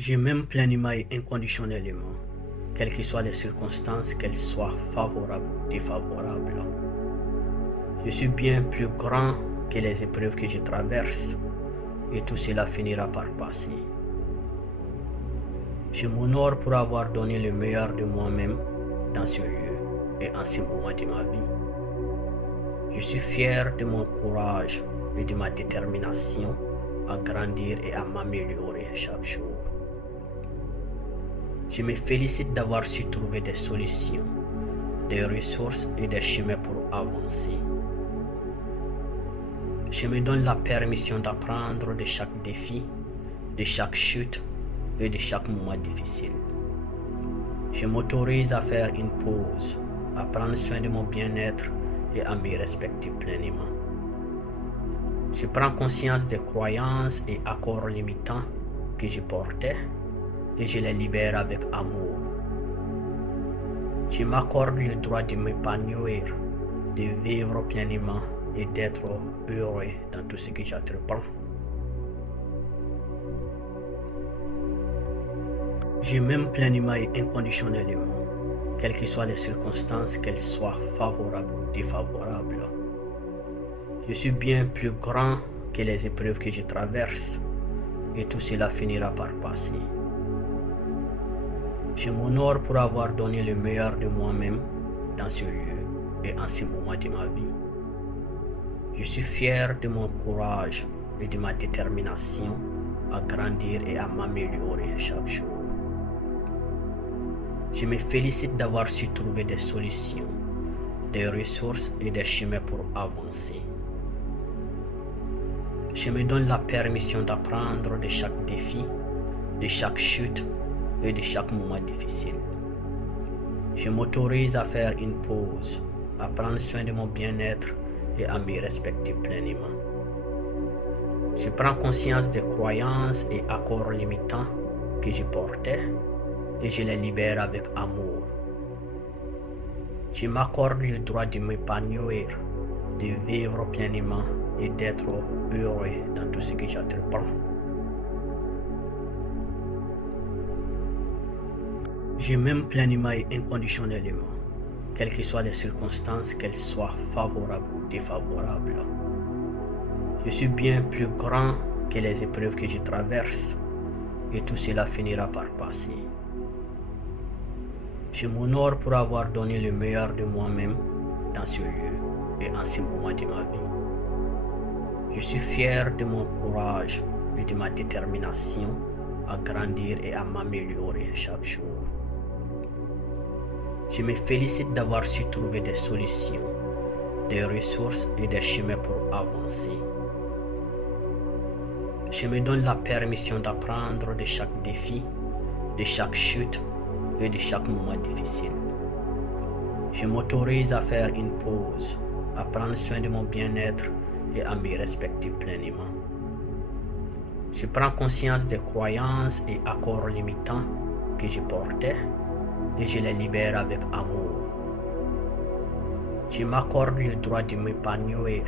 Je m'aime pleinement et inconditionnellement, quelles que soient les circonstances, qu'elles soient favorables ou défavorables. Je suis bien plus grand que les épreuves que je traverse et tout cela finira par passer. Je m'honore pour avoir donné le meilleur de moi-même dans ce lieu et en ce moment de ma vie. Je suis fier de mon courage et de ma détermination à grandir et à m'améliorer chaque jour. Je me félicite d'avoir su trouver des solutions, des ressources et des chemins pour avancer. Je me donne la permission d'apprendre de chaque défi, de chaque chute et de chaque moment difficile. Je m'autorise à faire une pause, à prendre soin de mon bien-être et à me respecter pleinement. Je prends conscience des croyances et accords limitants que je portais et je les libère avec amour. Je m'accorde le droit de m'épanouir, de vivre pleinement et d'être heureux dans tout ce que j'entreprends. Je m'aime pleinement et inconditionnellement, quelles que soient les circonstances, qu'elles soient favorables ou défavorables. Je suis bien plus grand que les épreuves que je traverse et tout cela finira par passer. Je m'honore pour avoir donné le meilleur de moi-même dans ce lieu et en ce moment de ma vie. Je suis fier de mon courage et de ma détermination à grandir et à m'améliorer chaque jour. Je me félicite d'avoir su trouver des solutions, des ressources et des chemins pour avancer. Je me donne la permission d'apprendre de chaque défi, de chaque chute et de chaque moment difficile. Je m'autorise à faire une pause, à prendre soin de mon bien-être et à me respecter pleinement. Je prends conscience des croyances et accords limitants que je portais et je les libère avec amour. Je m'accorde le droit de m'épanouir, de vivre pleinement et d'être heureux dans tout ce que j'entreprends. Je m'aime pleinement et inconditionnellement, quelles que soient les circonstances, qu'elles soient favorables ou défavorables. Je suis bien plus grand que les épreuves que je traverse et tout cela finira par passer. Je m'honore pour avoir donné le meilleur de moi-même dans ce lieu et en ce moment de ma vie. Je suis fier de mon courage et de ma détermination à grandir et à m'améliorer chaque jour. Je me félicite d'avoir su trouver des solutions, des ressources et des chemins pour avancer. Je me donne la permission d'apprendre de chaque défi, de chaque chute et de chaque moment difficile. Je m'autorise à faire une pause, à prendre soin de mon bien-être et à me respecter pleinement. Je prends conscience des croyances et accords limitants que je portais et je les libère avec amour. Je m'accorde le droit de m'épanouir,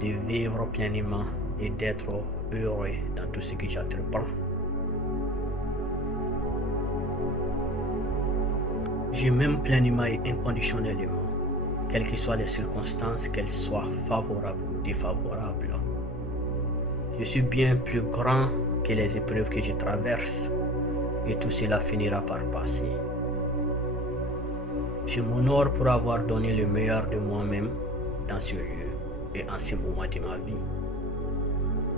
de vivre pleinement et d'être heureux dans tout ce que j'entreprends. Je m'aime pleinement et inconditionnellement, quelles que soient les circonstances, qu'elles soient favorables ou défavorables. Je suis bien plus grand que les épreuves que je traverse et tout cela finira par passer. Je m'honore pour avoir donné le meilleur de moi-même dans ce lieu et en ce moment de ma vie.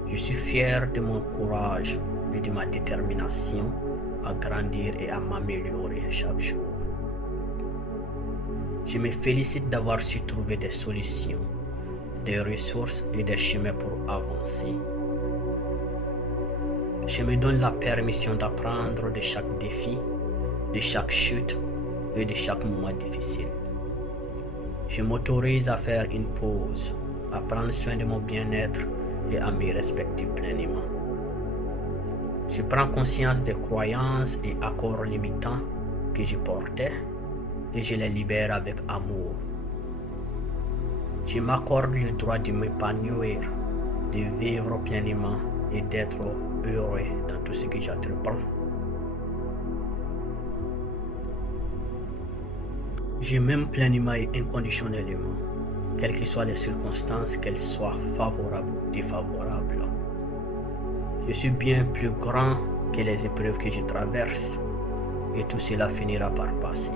Je suis fier de mon courage et de ma détermination à grandir et à m'améliorer chaque jour. Je me félicite d'avoir su trouver des solutions, des ressources et des chemins pour avancer. Je me donne la permission d'apprendre de chaque défi, de chaque chute et de chaque moment difficile. Je m'autorise à faire une pause, à prendre soin de mon bien-être et à me respecter pleinement. Je prends conscience des croyances et accords limitants que je portais et je les libère avec amour. Je m'accorde le droit de m'épanouir, de vivre pleinement et d'être heureux dans tout ce que j'entreprends. Je m'aime pleinement et inconditionnellement, quelles que soient les circonstances, qu'elles soient favorables ou défavorables. Je suis bien plus grand que les épreuves que je traverse et tout cela finira par passer.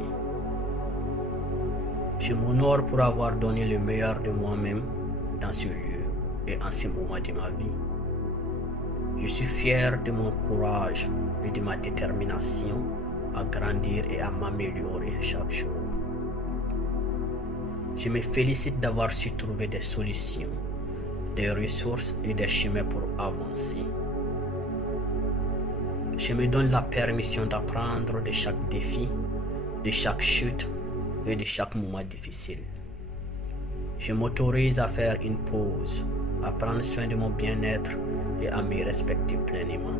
Je m'honore pour avoir donné le meilleur de moi-même dans ce lieu et en ce moment de ma vie. Je suis fier de mon courage et de ma détermination à grandir et à m'améliorer chaque jour. Je me félicite d'avoir su trouver des solutions, des ressources et des chemins pour avancer. Je me donne la permission d'apprendre de chaque défi, de chaque chute et de chaque moment difficile. Je m'autorise à faire une pause, à prendre soin de mon bien-être et à me respecter pleinement.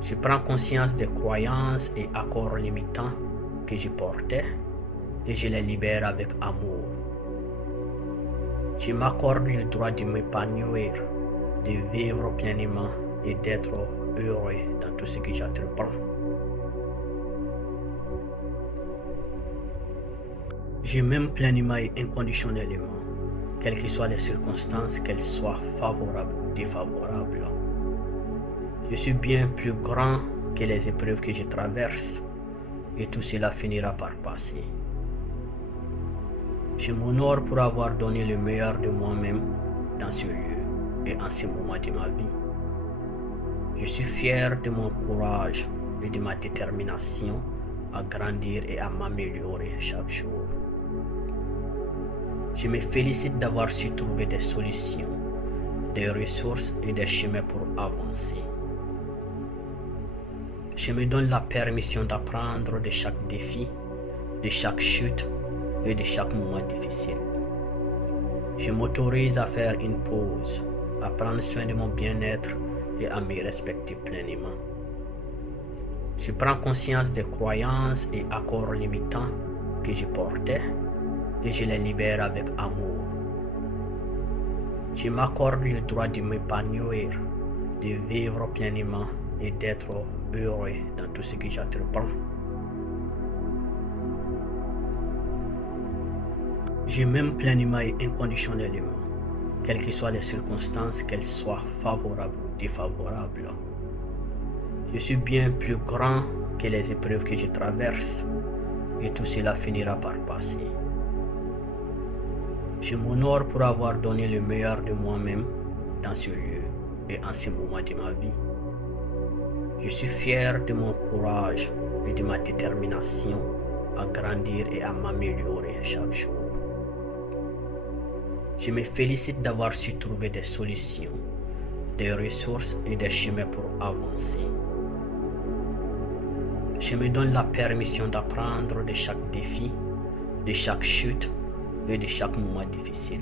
Je prends conscience des croyances et accords limitants que je portais et je les libère avec amour. Je m'accorde le droit de m'épanouir, de vivre pleinement et d'être heureux dans tout ce que j'entreprends. Je m'aime pleinement et inconditionnellement, quelles que soient les circonstances, qu'elles soient favorables ou défavorables. Je suis bien plus grand que les épreuves que je traverse et tout cela finira par passer. Je m'honore pour avoir donné le meilleur de moi-même dans ce lieu et en ce moment de ma vie. Je suis fier de mon courage et de ma détermination à grandir et à m'améliorer chaque jour. Je me félicite d'avoir su trouver des solutions, des ressources et des chemins pour avancer. Je me donne la permission d'apprendre de chaque défi, de chaque chute et de chaque moment difficile. Je m'autorise à faire une pause, à prendre soin de mon bien-être et à me respecter pleinement. Je prends conscience des croyances et accords limitants que je portais et je les libère avec amour. Je m'accorde le droit de m'épanouir, de vivre pleinement et d'être heureux dans tout ce que j'entreprends. Je m'aime pleinement et inconditionnellement, quelles que soient les circonstances, qu'elles soient favorables ou défavorables. Je suis bien plus grand que les épreuves que je traverse et tout cela finira par passer. Je m'honore pour avoir donné le meilleur de moi-même dans ce lieu et en ce moment de ma vie. Je suis fier de mon courage et de ma détermination à grandir et à m'améliorer chaque jour. Je me félicite d'avoir su trouver des solutions, des ressources et des chemins pour avancer. Je me donne la permission d'apprendre de chaque défi, de chaque chute et de chaque moment difficile.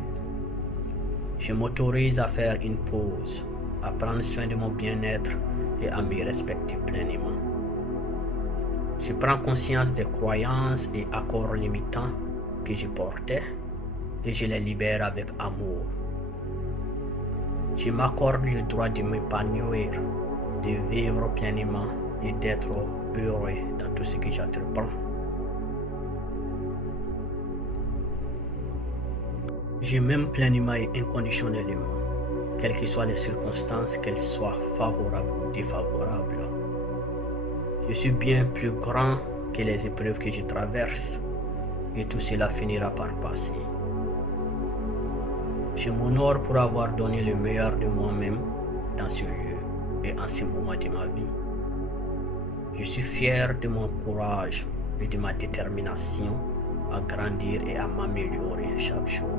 Je m'autorise à faire une pause, à prendre soin de mon bien-être et à me respecter pleinement. Je prends conscience des croyances et accords limitants que je portais et je les libère avec amour. Je m'accorde le droit de m'épanouir, de vivre pleinement et d'être heureux dans tout ce que j'entreprends. Je m'aime pleinement et inconditionnellement, quelles que soient les circonstances, qu'elles soient favorables ou défavorables. Je suis bien plus grand que les épreuves que je traverse et tout cela finira par passer. Je m'honore pour avoir donné le meilleur de moi-même dans ce lieu et en ce moment de ma vie. Je suis fier de mon courage et de ma détermination à grandir et à m'améliorer chaque jour.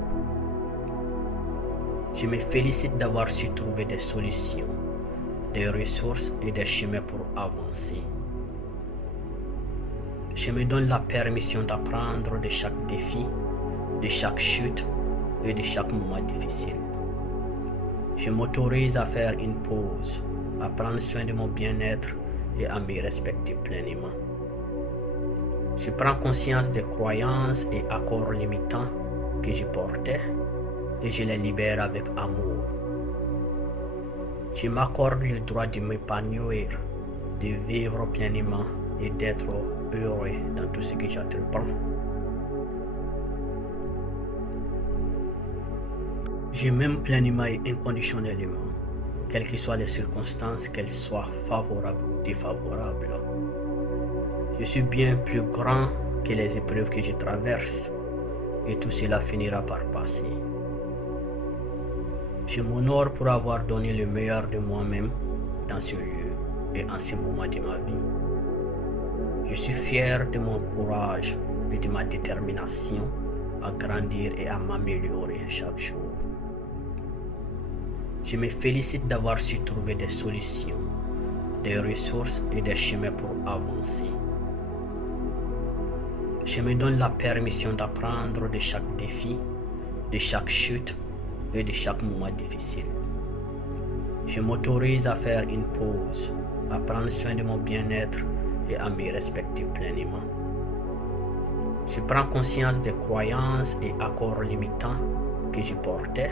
Je me félicite d'avoir su trouver des solutions, des ressources et des chemins pour avancer. Je me donne la permission d'apprendre de chaque défi, de chaque chute et de chaque moment difficile. Je m'autorise à faire une pause, à prendre soin de mon bien-être et à me respecter pleinement. Je prends conscience des croyances et accords limitants que je portais et je les libère avec amour. Je m'accorde le droit de m'épanouir, de vivre pleinement et d'être heureux dans tout ce que j'entreprends. Je m'aime pleinement et inconditionnellement, quelles que soient les circonstances, qu'elles soient favorables ou défavorables. Je suis bien plus grand que les épreuves que je traverse, et tout cela finira par passer. Je m'honore pour avoir donné le meilleur de moi-même dans ce lieu et en ce moment de ma vie. Je suis fier de mon courage et de ma détermination à grandir et à m'améliorer chaque jour. Je me félicite d'avoir su trouver des solutions, des ressources et des chemins pour avancer. Je me donne la permission d'apprendre de chaque défi, de chaque chute et de chaque moment difficile. Je m'autorise à faire une pause, à prendre soin de mon bien-être et à me respecter pleinement. Je prends conscience des croyances et accords limitants que je portais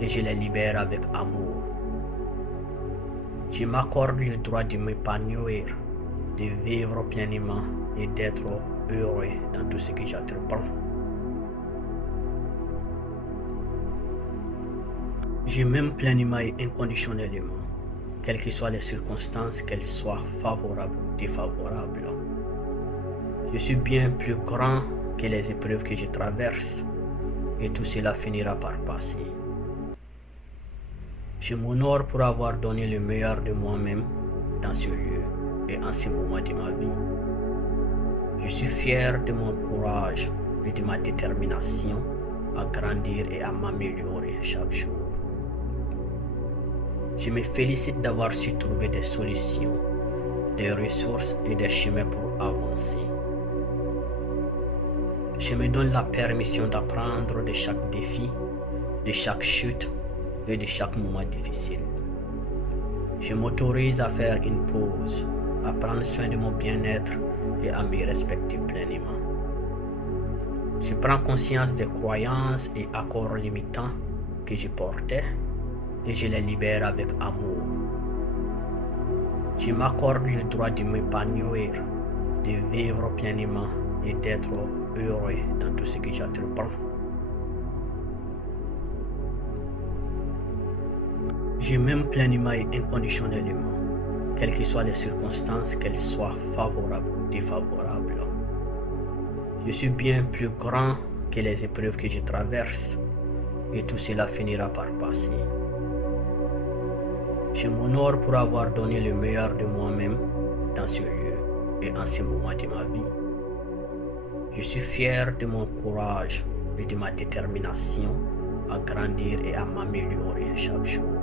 et je les libère avec amour. Je m'accorde le droit de m'épanouir, de vivre pleinement et d'être heureux dans tout ce que j'entreprends. Je m'aime pleinement et inconditionnellement, quelles que soient les circonstances, qu'elles soient favorables ou défavorables. Je suis bien plus grand que les épreuves que je traverse, et tout cela finira par passer. Je m'honore pour avoir donné le meilleur de moi-même dans ce lieu et en ce moment de ma vie. Je suis fier de mon courage et de ma détermination à grandir et à m'améliorer chaque jour. Je me félicite d'avoir su trouver des solutions, des ressources et des chemins pour avancer. Je me donne la permission d'apprendre de chaque défi, de chaque chute et de chaque moment difficile. Je m'autorise à faire une pause, à prendre soin de mon bien-être et à me respecter pleinement. Je prends conscience des croyances et accords limitants que je portais et je les libère avec amour. Je m'accorde le droit de m'épanouir, de vivre pleinement et d'être heureux dans tout ce que j'entreprends. Je m'aime pleinement et inconditionnellement, quelles que soient les circonstances, qu'elles soient favorables ou défavorables. Je suis bien plus grand que les épreuves que je traverse, et tout cela finira par passer. Je m'honore pour avoir donné le meilleur de moi-même dans ce lieu et en ce moment de ma vie. Je suis fier de mon courage et de ma détermination à grandir et à m'améliorer chaque jour.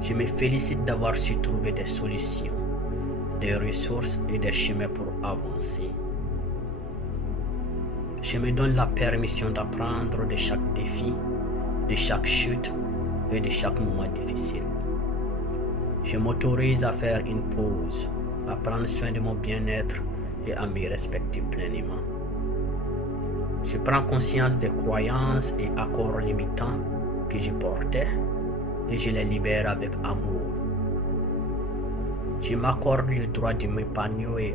Je me félicite d'avoir su trouver des solutions, des ressources et des chemins pour avancer. Je me donne la permission d'apprendre de chaque défi, de chaque chute et de chaque moment difficile. Je m'autorise à faire une pause, à prendre soin de mon bien-être et à me respecter pleinement. Je prends conscience des croyances et accords limitants que je portais et je les libère avec amour. Je m'accorde le droit de m'épanouir,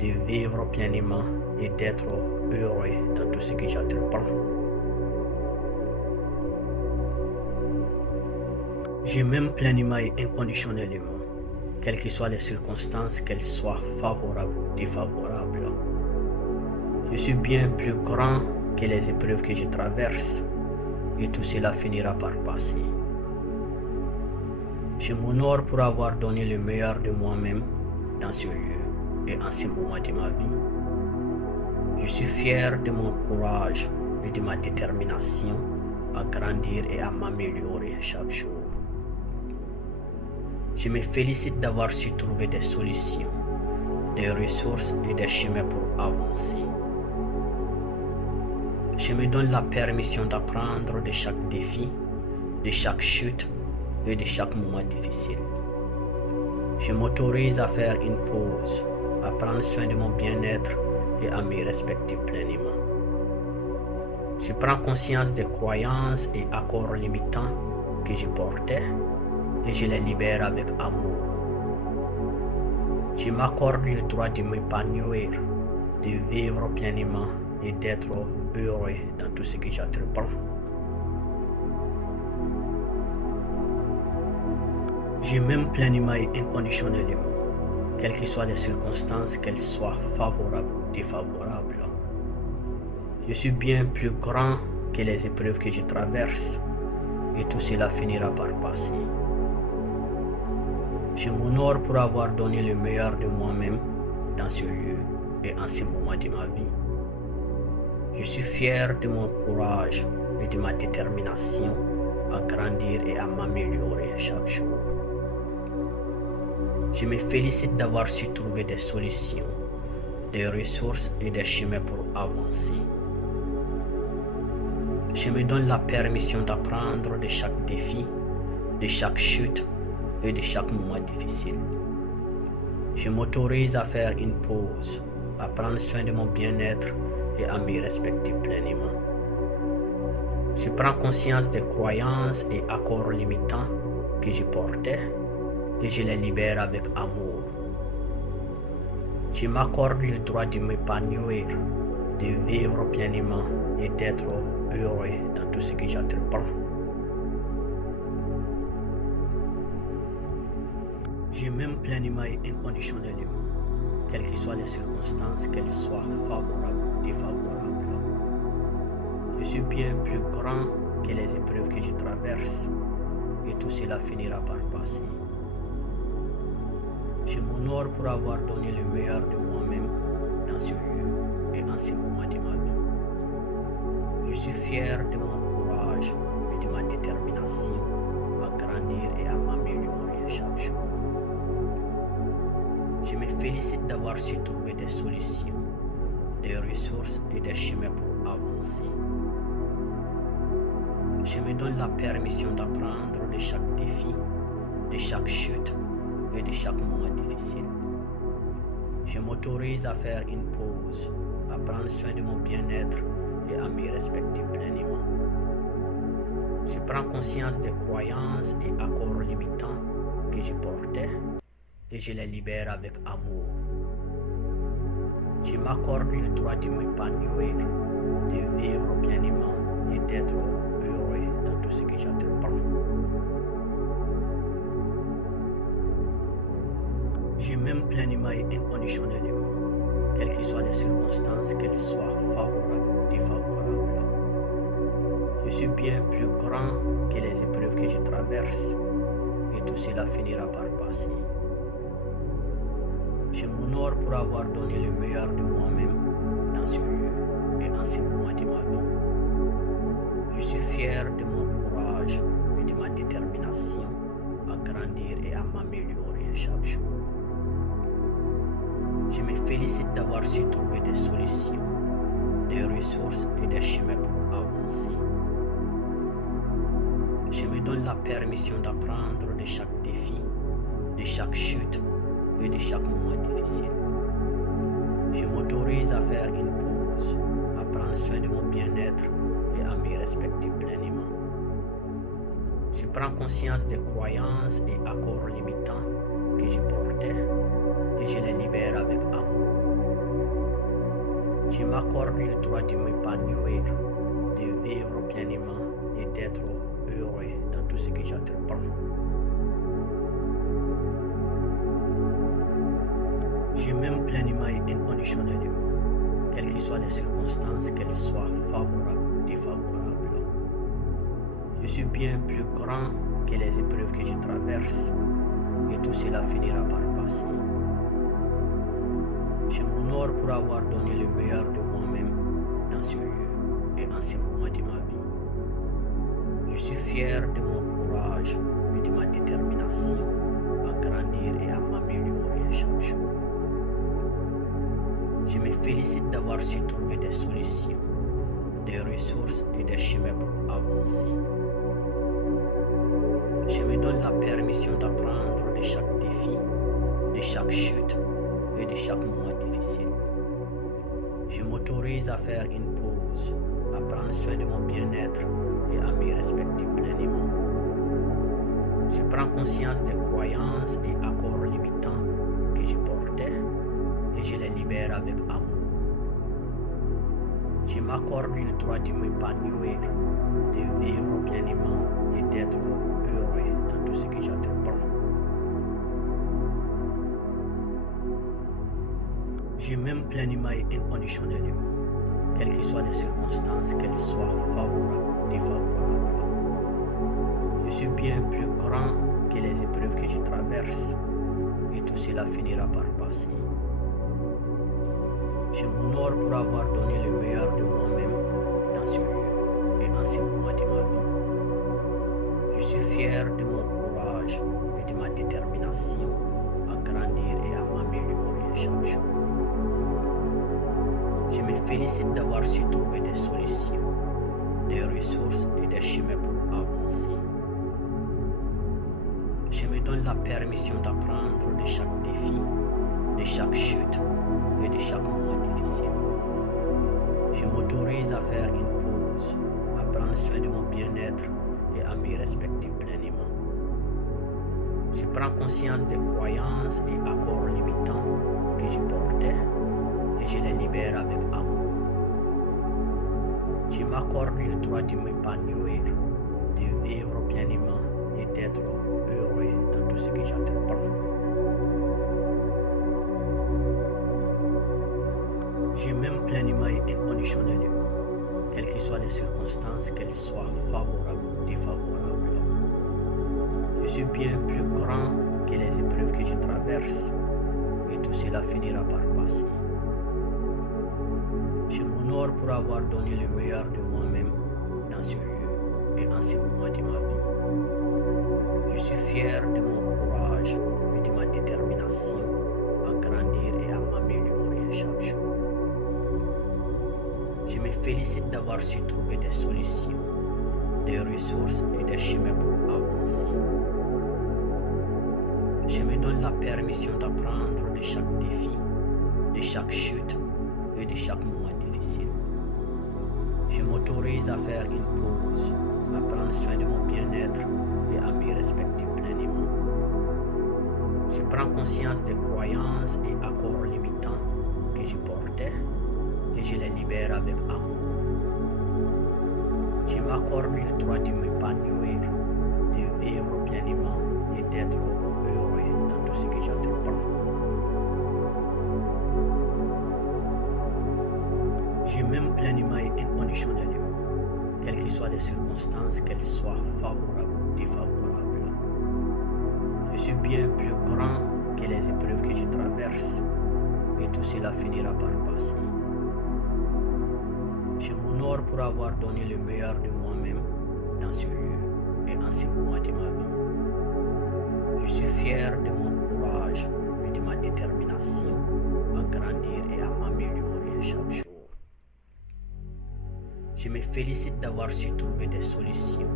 de vivre pleinement et d'être heureux dans tout ce que j'entreprends. Je m'aime pleinement et inconditionnellement, quelles que soient les circonstances, qu'elles soient favorables ou défavorables. Je suis bien plus grand que les épreuves que je traverse, et tout cela finira par passer. Je m'honore pour avoir donné le meilleur de moi-même dans ce lieu et en ce moment de ma vie. Je suis fier de mon courage et de ma détermination à grandir et à m'améliorer chaque jour. Je me félicite d'avoir su trouver des solutions, des ressources et des chemins pour avancer. Je me donne la permission d'apprendre de chaque défi, de chaque chute et de chaque moment difficile. Je m'autorise à faire une pause, à prendre soin de mon bien-être et à me respecter pleinement. Je prends conscience des croyances et accords limitants que je portais et je les libère avec amour. Je m'accorde le droit de m'épanouir, de vivre pleinement et d'être heureux dans tout ce que j'entreprends. Je m'aime pleinement et inconditionnellement, quelles que soient les circonstances, qu'elles soient favorables ou défavorables. Je suis bien plus grand que les épreuves que je traverse et tout cela finira par passer. Je m'honore pour avoir donné le meilleur de moi-même dans ce lieu et en ce moment de ma vie. Je suis fier de mon courage et de ma détermination à grandir et à m'améliorer chaque jour. Je me félicite d'avoir su trouver des solutions, des ressources et des chemins pour avancer. Je me donne la permission d'apprendre de chaque défi, de chaque chute et de chaque moment difficile. Je m'autorise à faire une pause, à prendre soin de mon bien-être et à me respecter pleinement. Je prends conscience des croyances et accords limitants que je portais et je les libère avec amour. Je m'accorde le droit de m'épanouir, de vivre pleinement et d'être heureux dans tout ce que j'entreprends. Je m'aime pleinement et inconditionnellement, quelles que soient les circonstances, qu'elles soient favorables ou défavorables. Je suis bien plus grand que les épreuves que je traverse et tout cela finira par passer. Je m'honore pour avoir donné le meilleur de moi-même dans ce lieu et en ce moment de ma vie. Je suis fier de mon courage et de ma détermination à grandir et à m'améliorer chaque jour. Je me félicite d'avoir su trouver des solutions, des ressources et des chemins pour avancer. Je me donne la permission d'apprendre de chaque défi, de chaque chute et de chaque moment difficile. Je m'autorise à faire une pause, à prendre soin de mon bien-être et à me respecter pleinement. Je prends conscience des croyances et accords limitants que je portais et je les libère avec amour. Je m'accorde le droit de m'épanouir, de vivre pleinement et d'être heureux dans tout ce que j'entreprends. Je m'aime pleinement et inconditionnellement, quelles que soient les circonstances, qu'elles soient favorables ou défavorables. Je suis bien plus grand que les épreuves que je traverse et tout cela finira par passer. Je m'honore pour avoir donné le meilleur de moi-même dans ce lieu et en ce moment de ma vie. Je suis fier de mon courage et de ma détermination à grandir et à m'améliorer chaque jour. Je me félicite d'avoir su trouver des solutions, des ressources et des chemins pour avancer. Je me donne la permission d'apprendre de chaque défi, de chaque chute et de chaque moment difficile. Je m'autorise à faire une pause, à prendre soin de mon bien-être et à me respecter pleinement. Je prends conscience des croyances et accords limitants que je portais et je les libère avec amour. Je m'accorde le droit de m'épanouir, de vivre pleinement et d'être heureux dans tout ce que j'entreprends. Je m'aime pleinement et inconditionnellement, quelles que soient les circonstances, qu'elles soient favorables ou défavorables. Je suis bien plus grand que les épreuves que je traverse et tout cela finira par passer. Je m'honore pour avoir donné le meilleur de moi-même dans ce lieu et en ce moment de ma vie. Je suis fier de mon courage et de ma détermination à grandir et à m'améliorer chaque jour. Je me félicite d'avoir su trouver des solutions, des ressources et des chemins pour avancer. Je me donne la permission d'apprendre de chaque défi, de chaque chute et de chaque moment difficile. Je m'autorise à faire une pause, à prendre soin de mon bien-être et à me respecter pleinement. Je prends conscience des croyances et accords limitants que je porte je les libère avec amour. Je m'accorde le droit de m'épanouir, de vivre pleinement et d'être heureux dans tout ce que j'entreprends. Je m'aime pleinement et inconditionnellement, quelles que soient les circonstances, qu'elles soient favorables ou défavorables. Je suis bien plus grand que les épreuves que je traverse, et tout cela finira par passer. Je m'honore pour avoir donné le meilleur de moi-même dans ce lieu et en ce moment de ma vie. Je suis fier de mon courage et de ma détermination à grandir et à m'améliorer chaque jour. Je me félicite d'avoir su trouver des solutions, des ressources et des chemins pour avancer. Je me donne la permission d'apprendre de chaque défi, de chaque chute et de chaque moment difficile. Je m'autorise à faire une pause, à prendre soin de mon bien-être et à m'y respecter pleinement. Je prends conscience des croyances et accords limitants que je portais et je les libère avec amour. Je m'accorde le droit de m'épanouir, de vivre pleinement et d'être heureux dans tout ce que j'entreprends. Je m'aime pleinement et inconditionnellement, quelles que soient les circonstances, qu'elles soient favorables ou défavorables. Je suis bien plus grand que les épreuves que je traverse, et tout cela finira par passer. Je m'honore pour avoir donné le meilleur de moi-même dans ce lieu et en ce moment de ma vie. Je suis fier de mon courage et de ma détermination à grandir et à m'améliorer chaque jour. Je me félicite d'avoir su trouver des solutions, des ressources et des chemins pour avancer. Je me donne la permission d'apprendre de chaque défi, de chaque chute et de chaque moment difficile. Je m'autorise à faire une pause, à prendre soin de mon bien-être et à m'y respecter pleinement. Je prends conscience des croyances et accords limitants que je portais et je les libère avec amour. Je m'accorde le droit de m'épanouir, de vivre pleinement et d'être heureux dans tout ce que j'entreprends. Je m'aime pleinement et inconditionnellement, quelles que soient les circonstances, qu'elles soient favorables ou défavorables. Je suis bien plus grand que les épreuves que je traverse, et tout cela finira par passer. Je m'honore pour avoir donné le meilleur de moi-même dans ce lieu et en ce moment de ma vie. Je suis fier de mon courage et de ma détermination à grandir et à m'améliorer chaque jour. Je me félicite d'avoir su trouver des solutions,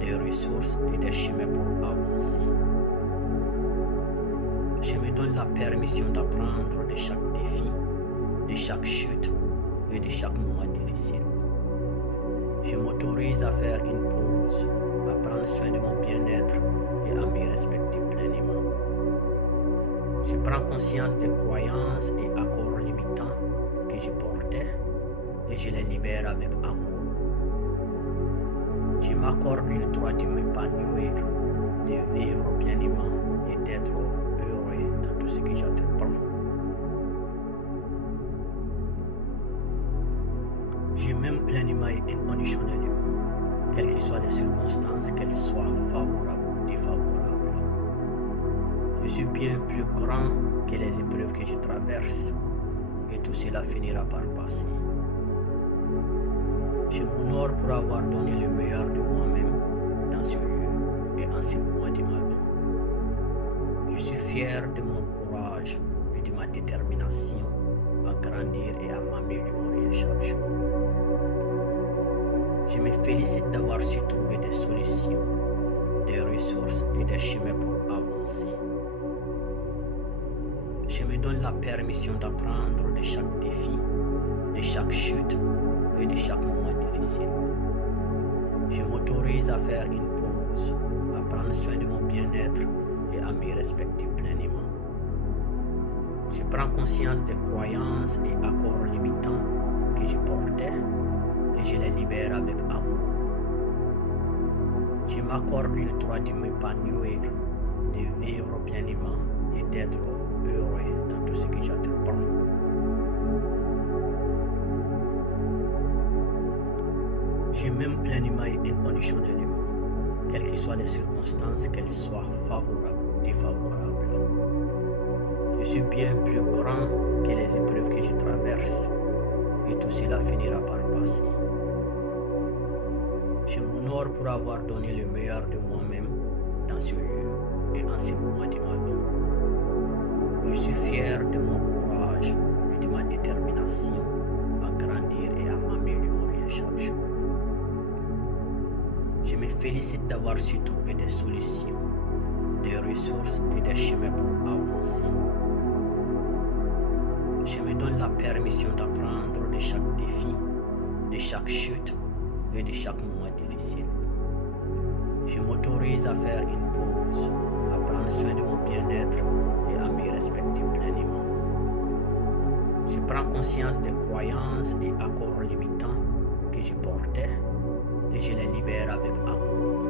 des ressources et des chemins pour avancer. Je me donne la permission d'apprendre de chaque défi, de chaque chute et de chaque moment difficile. Je m'autorise à faire une pause, à prendre soin de mon bien-être et à m'y respecter pleinement. Je prends conscience des croyances et accords limitants que je portais et je les libère avec amour. Je m'accorde le droit de m'épanouir, de vivre pleinement et d'être heureux dans tout ce que j'entreprends. Je m'aime pleinement et inconditionnellement, quelles que soient les circonstances, qu'elles soient favorables ou défavorables. Je suis bien plus grand que les épreuves que je traverse, et tout cela finira par passer. Je m'honore pour avoir donné le meilleur de moi-même dans ce lieu et en ce moment de ma vie. Je suis fier de mon courage et de ma détermination à grandir et à m'améliorer chaque jour. Je me félicite d'avoir su trouver des solutions, des ressources et des chemins pour avancer. Je me donne la permission d'apprendre de chaque défi, de chaque chute et de chaque moment difficile. Je m'autorise à faire une pause, à prendre soin de mon bien-être et à m'y respecter pleinement. Je prends conscience des croyances et accords limitants que je portais et je les libère avec amour. Je m'accorde le droit de m'épanouir, de vivre pleinement et d'être heureux dans tout ce que j'entreprends. Je m'aime pleinement et inconditionnellement, quelles que soient les circonstances, qu'elles soient favorables ou défavorables. Je suis bien plus grand que les épreuves que je traverse et tout cela finira par passer. Je m'honore pour avoir donné le meilleur de moi-même dans ce lieu et en ce moment de ma vie. Je suis fier de mon courage et de ma détermination à grandir et à m'améliorer chaque jour. Je me félicite d'avoir su trouver des solutions, des ressources et des chemins pour avancer. Je me donne la permission d'apprendre de chaque défi, de chaque chute et de chaque moment difficile. Je m'autorise à faire une pause, à prendre soin de mon bien-être et à me respecter pleinement. Je prends conscience des croyances et accords limitants que je portais et je les libère avec amour.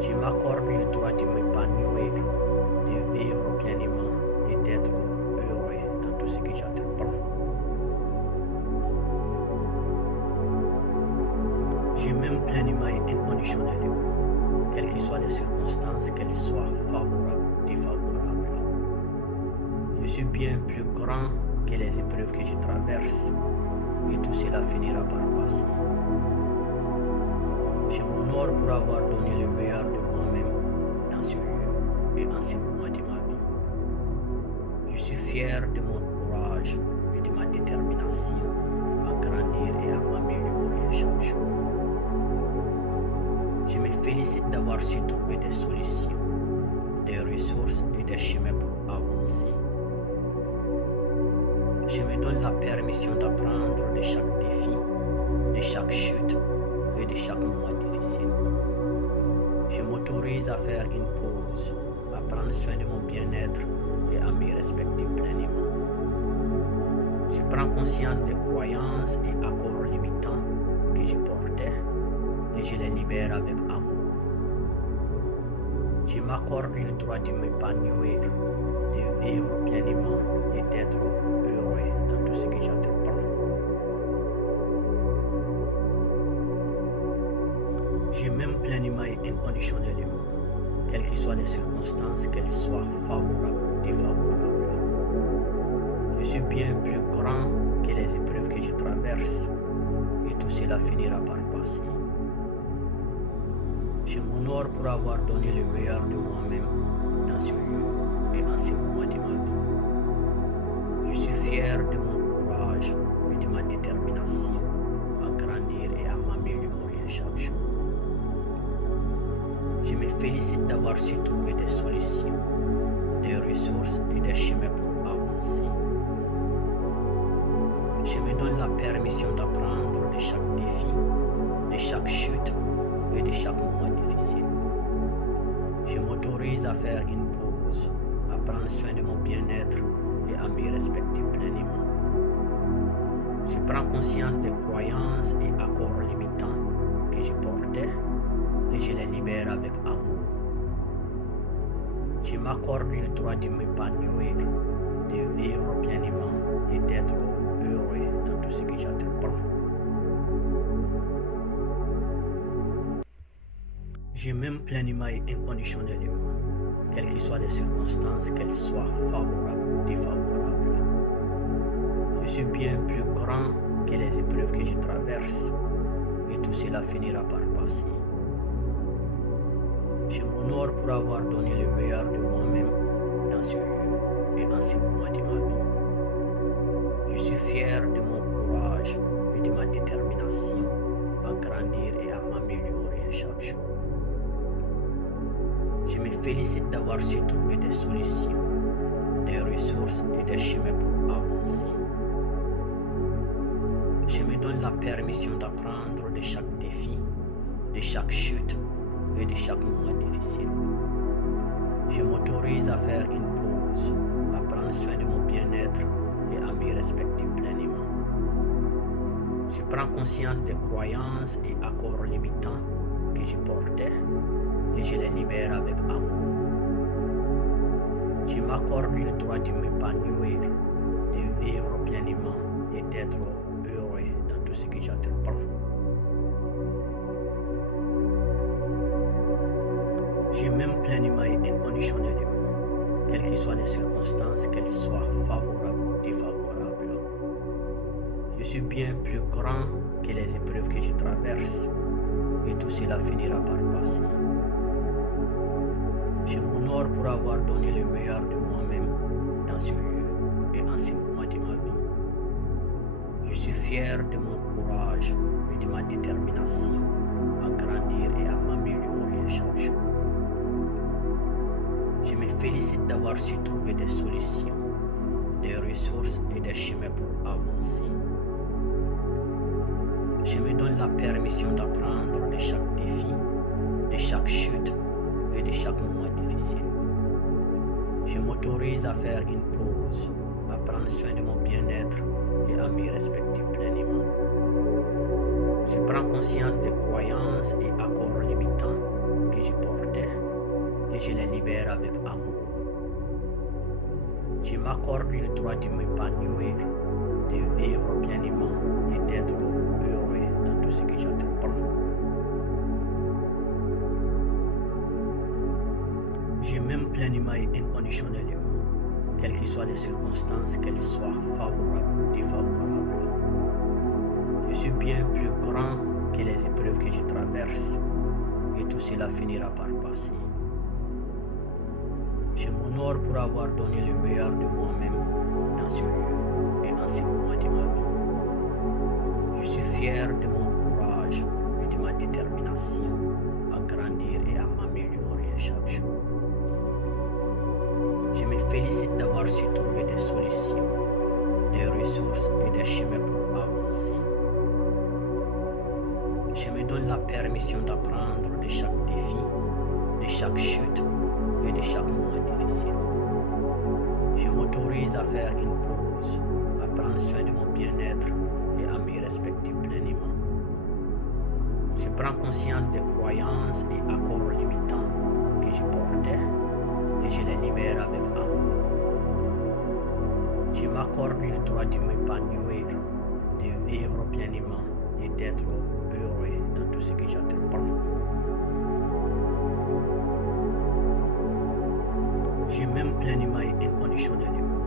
Je m'accorde le droit de m'épanouir, de vivre pleinement et d'être heureux dans tout ce que j'entreprends. Je m'aime pleinement et inconditionnellement, quelles que soient les circonstances, qu'elles soient favorables ou défavorables. Je suis bien plus grand que les épreuves que je traverse et tout cela finira par passer. Je m'honore pour avoir donné le meilleur de moi-même dans ce lieu et en ce moment de ma vie. Je suis fier de mon courage et de ma détermination à grandir et à m'améliorer chaque jour. Je me félicite d'avoir su trouver des solutions, des ressources et des chemins pour avancer. Je me donne la permission d'apprendre de chaque défi, de chaque chute et de chaque moment difficile. Je m'autorise à faire une pause, à prendre soin de mon bien-être et à me respecter pleinement. Je prends conscience des croyances et accords limitants que je portais et je les libère avec amour. Je m'accorde le droit de m'épanouir, de vivre pleinement et d'être heureux dans tout ce que j'entreprends. Je m'aime pleinement et inconditionnellement, quelles que soient les circonstances, qu'elles soient favorables ou défavorables. Je suis bien plus grand que les épreuves que je traverse et tout cela finira par passer. Je m'honore pour avoir donné le meilleur de moi-même dans ce lieu et en ce moment de ma vie. Je suis fier de mon courage et de ma détermination à grandir et à m'améliorer chaque jour. Je me félicite d'avoir su trouver des solutions, des ressources et des chemins pour avancer. Je me donne la permission d'apprendre de chaque défi, de chaque chute et de chaque moment difficile. Je m'autorise à faire une pause, à prendre soin de mon bien-être et à me respecter pleinement. Je prends conscience des croyances et accords limitants que je portais et je les libère avec amour. Je m'accorde le droit de m'épanouir, de vivre pleinement et d'être heureux dans tout ce que j'entreprends. Je m'aime pleinement et inconditionnellement, quelles que soient les circonstances, qu'elles soient favorables ou défavorables. Je suis bien plus grand que les épreuves que je traverse et tout cela finira par passer. Je m'honore pour avoir donné le meilleur de moi-même dans ce lieu et en ce moment de ma vie. Je suis fier de mon courage et de ma détermination à grandir et à m'améliorer chaque jour. Je me félicite d'avoir su trouver des solutions, des ressources et des chemins pour avancer. Je me donne la permission d'apprendre de chaque défi, de chaque chute et de chaque moment difficile. Je m'autorise à faire une pause, à prendre prendre soin de mon bien-être et à m'y respecter pleinement. Je prends conscience des croyances et accords limitants que je portais et je les libère avec amour. Je m'accorde le droit de m'épanouir, de vivre pleinement et d'être heureux dans tout ce que j'entreprends. Je m'aime pleinement et inconditionnellement, quelles que soient les circonstances, qu'elles soient favorables ou défavorables. Je suis bien plus grand que les épreuves que je traverse et tout cela finira par passer. Je m'honore pour avoir donné le meilleur de moi-même dans ce lieu et en ce moment de ma vie. Je suis fier de mon courage et de ma détermination à grandir et à m'améliorer chaque jour. Je me félicite d'avoir su trouver des solutions, des ressources et des chemins pour avancer. Je me donne la permission d'apprendre de chaque défi, de chaque chute et de chaque moment difficile. Je m'autorise à faire une pause, à prendre soin de mon bien-être et à m'y respecter pleinement. Je prends conscience des croyances et accords limitants que je portais et je les libère avec amour. Je m'accorde le droit de m'épanouir, de vivre pleinement et d'être heureux dans tout ce que j'entreprends. Je m'aime pleinement et inconditionnellement, quelles que soient les circonstances, qu'elles soient favorables ou défavorables. Je suis bien plus grand que les épreuves que je traverse et tout cela finira par passer. Je m'honore pour avoir donné le meilleur de moi-même dans ce lieu et en ce moment de ma vie. Je suis fier de mon courage et de ma détermination à grandir et à m'améliorer chaque jour. Je me félicite d'avoir su trouver des solutions, des ressources et des chemins pour avancer. Je me donne la permission d'apprendre de chaque défi, de chaque chute et de chaque moment difficile. Je m'autorise à faire une pause, à prendre soin de mon bien-être et à m'y respecter pleinement. Je prends conscience des croyances et accords limitants que je portais et je les libère avec amour. Je m'accorde le droit de m'épanouir, de vivre pleinement et d'être heureux dans tout ce que j'entreprends. Je m'aime pleinement et inconditionnellement,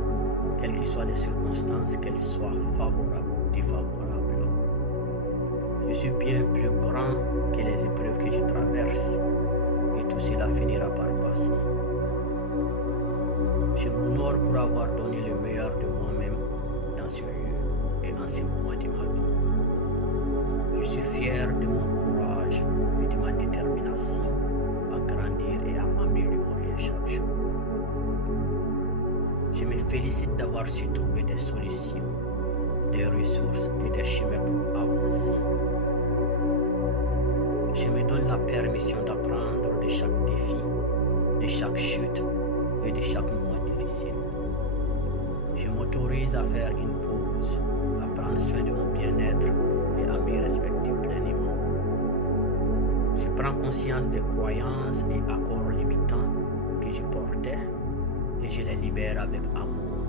quelles que soient les circonstances, qu'elles soient favorables ou défavorables. Je suis bien plus grand que les épreuves que je traverse et tout cela finira par passer. Je m'honore pour avoir donné le meilleur de moi-même dans ce lieu et en ce moment de ma vie. Je suis fier de mon courage et de ma détermination à grandir et à m'améliorer chaque jour. Je me félicite d'avoir su trouver des solutions, des ressources et des chemins pour avancer. Je me donne la permission d'apprendre de chaque défi, de chaque chute et de chaque moment difficile. Je m'autorise à faire une pause, à prendre soin de mon bien-être et à m'y respecter pleinement. Je prends conscience des croyances et accords limitants que je portais et je les libère avec amour.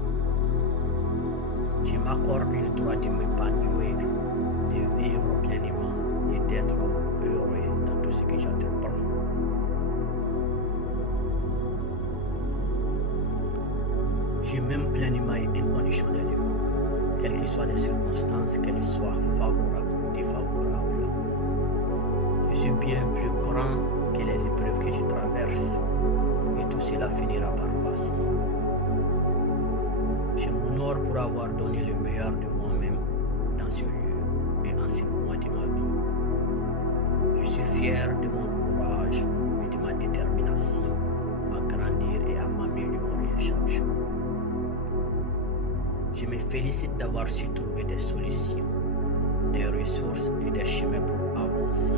Je m'accorde le droit de m'épanouir, de vivre pleinement et d'être heureux dans tout ce que j'entreprends. Je m'aime pleinement et inconditionnellement, quelles que soient les circonstances, qu'elles soient favorables ou défavorables. Je suis bien plus grand que les épreuves que je traverse et tout cela finira par passer. Je m'honore pour avoir donné le meilleur de moi-même dans ce lieu et en ce moment de ma vie. Je suis fier de mon courage et de ma détermination à grandir et à m'améliorer chaque jour. Je me félicite d'avoir su trouver des solutions, des ressources et des chemins pour avancer.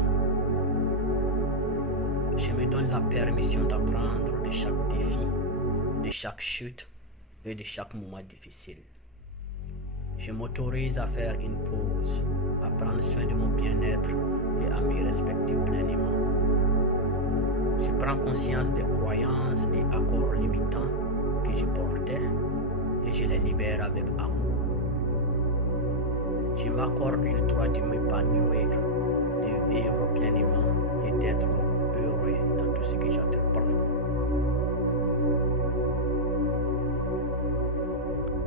Je me donne la permission d'apprendre de chaque défi, de chaque chute et de chaque moment difficile. Je m'autorise à faire une pause, à prendre soin de mon bien-être et à m'y respecter pleinement. Je prends conscience des croyances et accords limitants que je portais et je les libère avec amour. Je m'accorde le droit de m'épanouir, de vivre pleinement et d'être heureux dans tout ce que j'entreprends.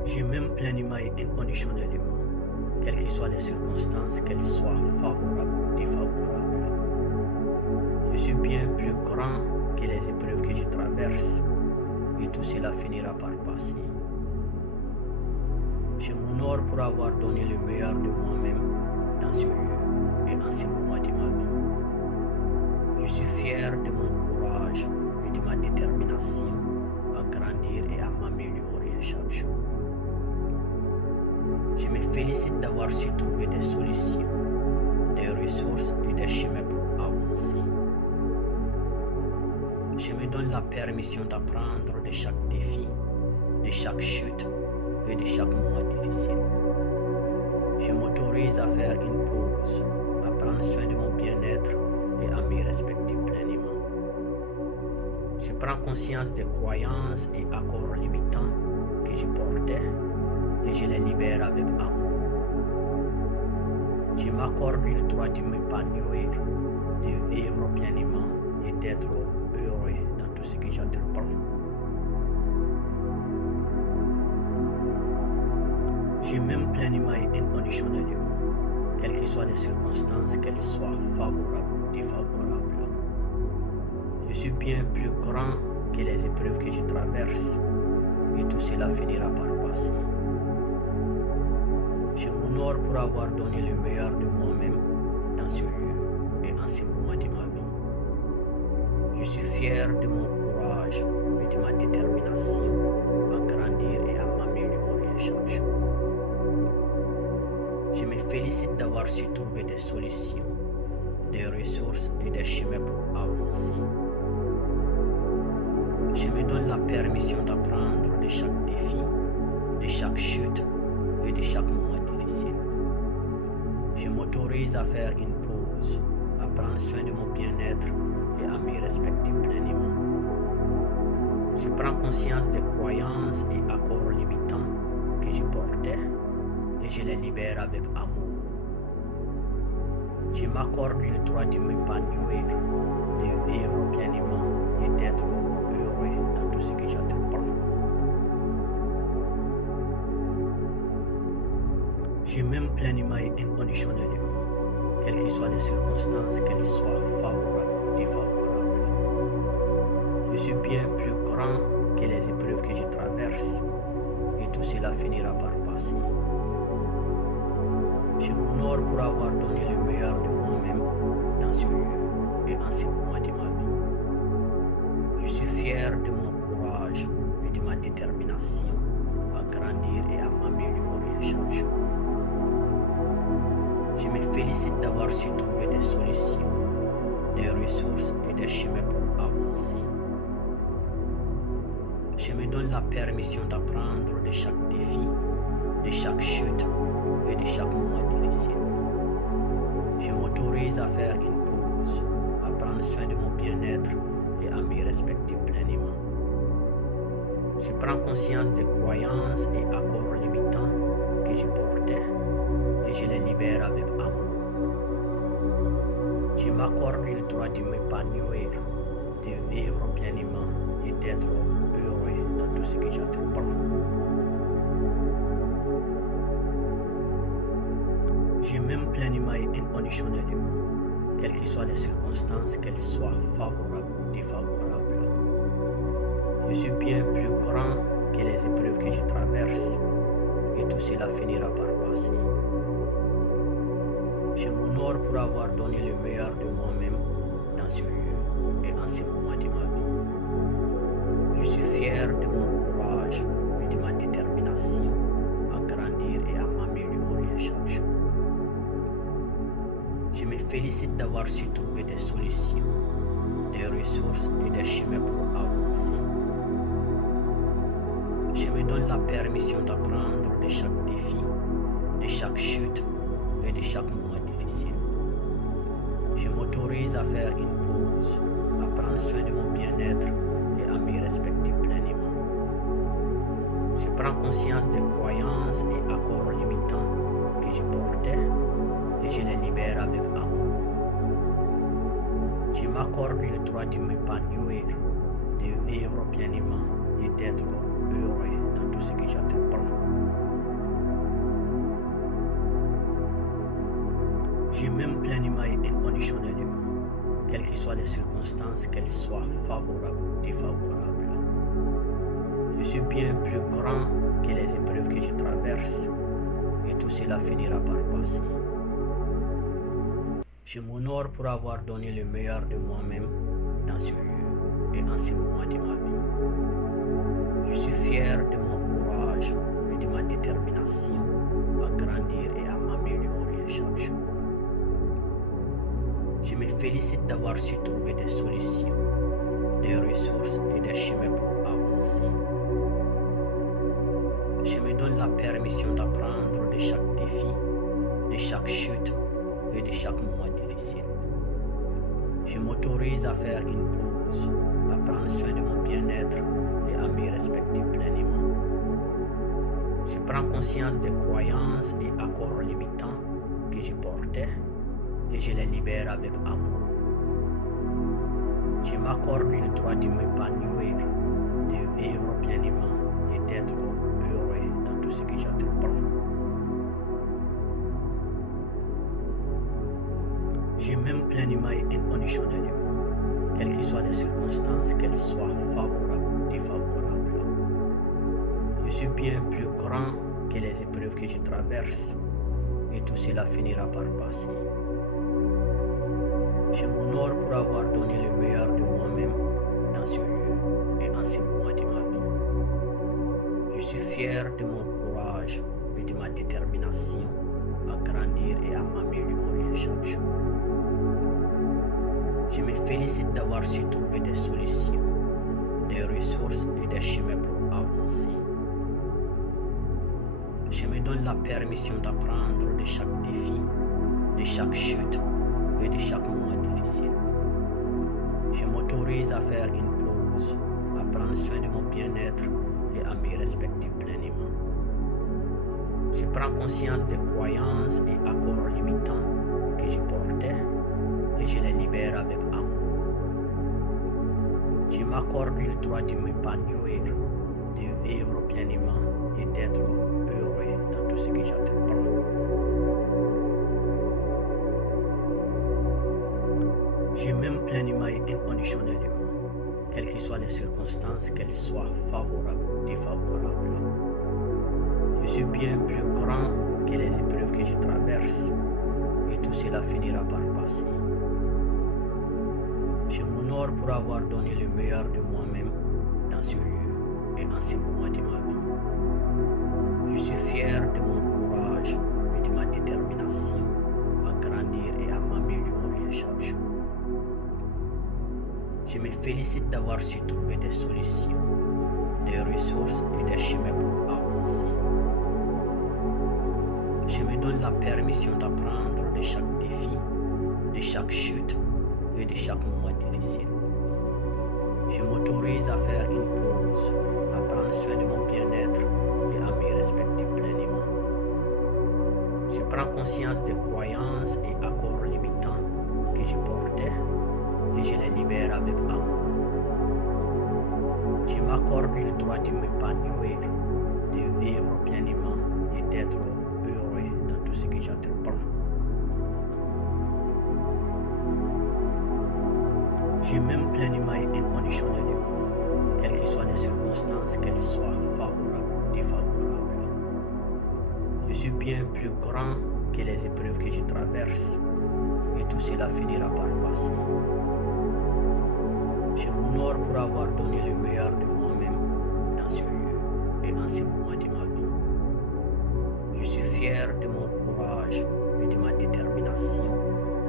Je m'aime pleinement et inconditionnellement, quelles que soient les circonstances, qu'elles soient favorables ou défavorables. Je suis bien plus grand que les épreuves que je traverse et tout cela finira par passer. Je m'honore pour avoir donné le meilleur de moi-même dans ce lieu et en ce moment de ma vie. Je suis fier de mon courage et de ma détermination à grandir et à m'améliorer chaque jour. Je me félicite d'avoir su trouver des solutions, des ressources et des chemins pour avancer. Je me donne la permission d'apprendre de chaque défi, de chaque chute et de chaque moment difficile. Je m'autorise à faire une pause, à prendre soin de mon bien-être et à m'y respecter pleinement. Je prends conscience des croyances et accords limitants que je portais et je les libère avec amour. Je m'accorde le droit de m'épanouir, de vivre pleinement et d'être heureux dans tout ce que j'entreprends. Je m'aime pleinement et inconditionnellement, quelles que soient les circonstances, qu'elles soient favorables ou défavorables. Je suis bien plus grand que les épreuves que je traverse et tout cela finira par passer. Je m'honore pour avoir donné le meilleur de moi-même dans ce lieu et en ce moment de ma vie. Je suis fier de mon courage et de ma détermination à grandir et à m'améliorer chaque jour. Je me félicite d'avoir su trouver des solutions, des ressources et des chemins pour avancer. Je me donne la permission d'apprendre de chaque défi, de chaque chute et de chaque moment difficile. Je m'autorise à faire une pause, à prendre soin de mon bien-être et à m'y respecter pleinement. Je prends conscience des croyances et accords limitants que je portais et je les libère avec amour. Je m'accorde le droit de m'épanouir, de vivre pleinement et d'être heureux dans tout ce que j'entreprends. Je m'aime pleinement et inconditionnellement, quelles que soient les circonstances, qu'elles soient favorables ou défavorables. Je suis bien plus grand que les épreuves que je traverse et tout cela finira par passer. Je m'honore pour avoir donné le meilleur de moi-même dans ce lieu et en ce moment de ma vie. Je suis fier de mon courage et de ma détermination à grandir et à m'améliorer chaque jour. Je me félicite d'avoir su trouver des solutions, des ressources et des chemins pour avancer. Je me donne la permission d'apprendre de chaque défi, de chaque chute et de chaque moment difficile. Je m'autorise à faire une pause, à prendre soin de mon bien-être et à m'y respecter pleinement. Je prends conscience des croyances et accords limitants que je portais et je les libère avec amour. Je m'accorde le droit de m'épanouir, de vivre pleinement et d'être heureux dans tout ce que j'entreprends. Je m'aime pleinement et inconditionnellement, quelles que soient les circonstances, qu'elles soient favorables ou défavorables. Je suis bien plus grand que les épreuves que je traverse et tout cela finira par passer. Je m'honore pour avoir donné le meilleur de moi-même dans ce lieu et en ce moment de ma vie. Je suis fier de mon courage et de ma détermination à grandir et à m'améliorer chaque jour. Je me félicite d'avoir su trouver des solutions, des ressources et des chemins pour avancer. Je me donne la permission d'apprendre de chaque défi, de chaque chute et de chaque moment difficile. Je m'autorise à faire une pause, à prendre soin de mon bien-être et à me respecter pleinement. Je prends conscience des croyances et accords limitants que je portais et je les libère avec amour. Je m'accorde le droit de m'épanouir, de vivre pleinement et d'être heureux dans tout ce que j'entreprends. Je m'aime pleinement et inconditionnellement, quelles que soient les circonstances, qu'elles soient favorables ou défavorables. Je suis bien plus grand que les épreuves que je traverse et tout cela finira par passer. Je m'honore pour avoir donné le meilleur de moi-même dans ce lieu et en ce moment de ma vie. Je suis fier de mon courage et de ma détermination à grandir et à m'améliorer chaque jour. Je me félicite d'avoir su trouver des solutions, des ressources et des chemins pour avancer. Je me donne la permission d'apprendre de chaque défi, de chaque chute et de chaque moment difficile. Je m'autorise à faire une pause, à prendre soin de mon bien-être et à me respecter pleinement. Je prends conscience des croyances et accords limitants que je portais et je les libère avec amour. Je m'accorde le droit de m'épanouir, de vivre pleinement et d'être heureux dans tout ce que j'entreprends. Je m'aime pleinement et inconditionnellement, quelles que soient les circonstances, qu'elles soient favorables ou défavorables. Je suis bien plus grand que les épreuves que je traverse et tout cela finira par passer. Je m'honore pour avoir donné le meilleur de moi-même dans ce lieu et en ce moment de ma vie. Je suis fier de mon courage et de ma détermination à grandir et à m'améliorer chaque jour. Je me félicite d'avoir su trouver des solutions, des ressources et des chemins pour avancer. Je me donne la permission d'apprendre de chaque défi, de chaque chute et de chaque moment difficile. Je m'autorise à faire une pause, à prendre soin de mon bien-être et à me respecter pleinement. Je prends conscience des croyances et accords limitants que je portais et je les libère avec amour. Je m'accorde le droit de m'épanouir, de vivre pleinement et d'être heureux dans tout ce que j'entreprends. Je m'aime pleinement et inconditionnellement, quelles que soient les circonstances, qu'elles soient favorables ou défavorables. Je suis bien plus grand que les épreuves que je traverse et tout cela finira par passer. Je m'honore pour avoir donné le meilleur de moi-même dans ce lieu et en ce moment de ma vie. Je suis fier de mon courage et de ma détermination à grandir et à m'améliorer chaque jour. Je me félicite d'avoir su trouver des solutions, des ressources et des chemins pour avancer. Je me donne la permission d'apprendre de chaque défi, de chaque chute et de chaque moment difficile. Je m'autorise à faire une pause, à prendre soin de mon bien-être et à me respecter pleinement. Je prends conscience des croyances et accords limitants que je portais et je les libère avec amour. Je m'accorde le droit de m'épanouir, de vivre pleinement et d'être heureux dans tout ce que j'entreprends. Je m'aime pleinement et inconditionnellement, quelles que soient les circonstances, qu'elles soient favorables ou défavorables. Je suis bien plus grand que les épreuves que je traverse et tout cela finira par passer. Je m'honore pour avoir donné le meilleur de moi-même dans ce lieu et en ce moment de ma vie. Je suis fier de mon courage et de ma détermination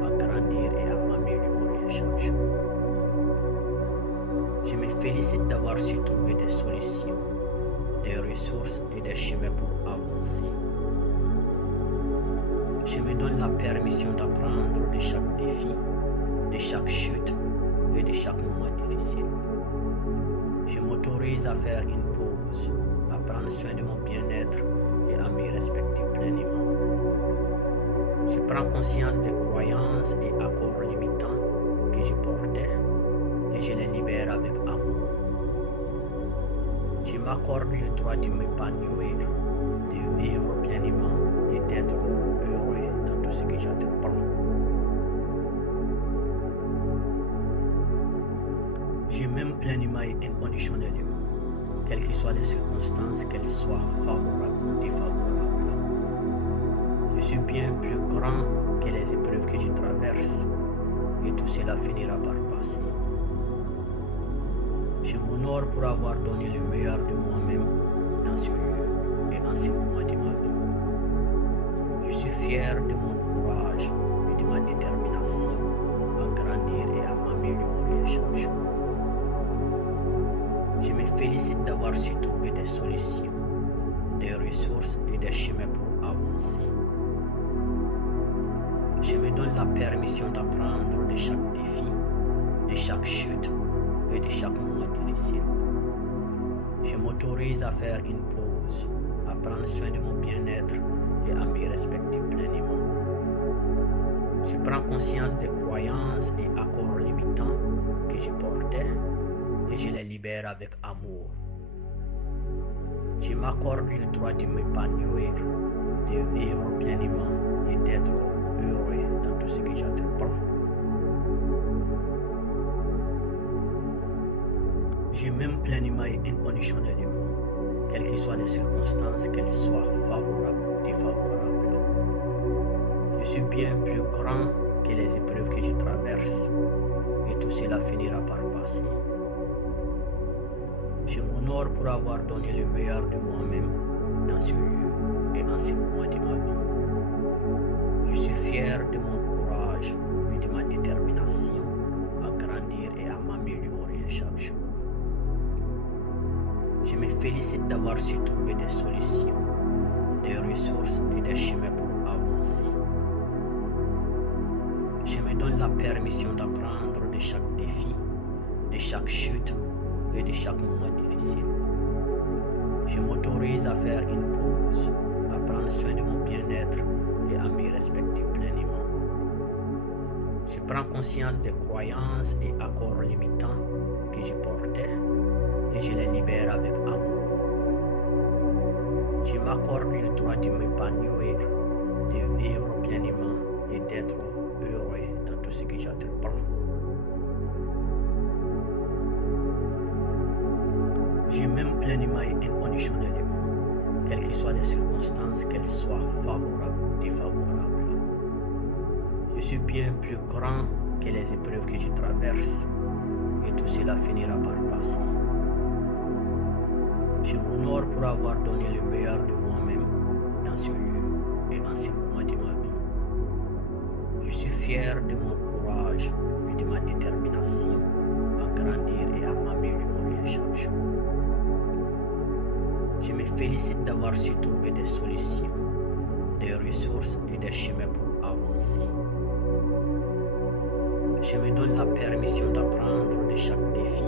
à grandir et à m'améliorer chaque jour. Je me félicite d'avoir su trouver des solutions, des ressources et des chemins pour avancer. Je me donne la permission d'apprendre de chaque défi, de chaque chute et de chaque moment difficile. Je m'autorise à faire une pause, à prendre soin de mon bien-être et à me respecter pleinement. Je prends conscience des croyances et accords limitants que je portais et je les libère avec amour. Je m'accorde le droit de m'épanouir, de vivre pleinement et d'être heureux dans tout ce que j'entreprends. Je m'aime pleinement et inconditionnellement, quelles que soient les circonstances, qu'elles soient favorables ou défavorables. Je suis bien plus grand que les épreuves que je traverse et tout cela finira par passer. Je m'honore pour avoir donné le meilleur de moi-même dans ce lieu et dans ce moment de ma vie. Je suis fier de mon courage et de ma détermination à grandir et à m'améliorer chaque jour. Je me félicite d'avoir su trouver des solutions, des ressources et des chemins pour avancer. Je me donne la permission d'apprendre de chaque défi, de chaque chute et de chaque moment difficile. Je m'autorise à faire une pause, à prendre soin de mon bien-être et à me respecter pleinement. Je prends conscience des croyances et accords limitants que je portais et je les libère avec amour. Je m'accorde le droit de m'épanouir, de vivre pleinement et d'être heureux dans tout ce que j'entreprends. Je m'aime pleinement et inconditionnellement, quelles que soient les circonstances, qu'elles soient favorables ou défavorables. Je suis bien plus grand que les épreuves que je traverse et tout cela finira par passer. Je m'honore pour avoir donné le meilleur de moi-même dans ce lieu et dans ce moment de ma vie. Je suis fier de mon courage et de ma détermination à grandir et à m'améliorer chaque jour. Je me félicite d'avoir su trouver des solutions, des ressources et des chemins pour avancer. Je me donne la permission d'apprendre de chaque défi, de chaque chute et de chaque moment difficile. Je m'autorise à faire une pause, à prendre soin de mon bien-être et à me respecter pleinement. Je prends conscience des croyances et accords limitants que je portais et je les libère avec amour. Je m'accorde le droit de m'épanouir, de vivre pleinement et d'être heureux dans tout ce que j'entreprends. Je m'aime pleinement et inconditionnellement, quelles que soient les circonstances, qu'elles soient favorables ou défavorables. Je suis bien plus grand que les épreuves que je traverse et tout cela finira par passer. Je m'honore pour avoir donné le meilleur de moi-même dans ce lieu et dans ce moment de ma vie. Je suis fier de mon courage et de ma détermination à grandir et à m'améliorer chaque jour. Je me félicite d'avoir su trouver des solutions, des ressources et des chemins pour avancer. Je me donne la permission d'apprendre de chaque défi,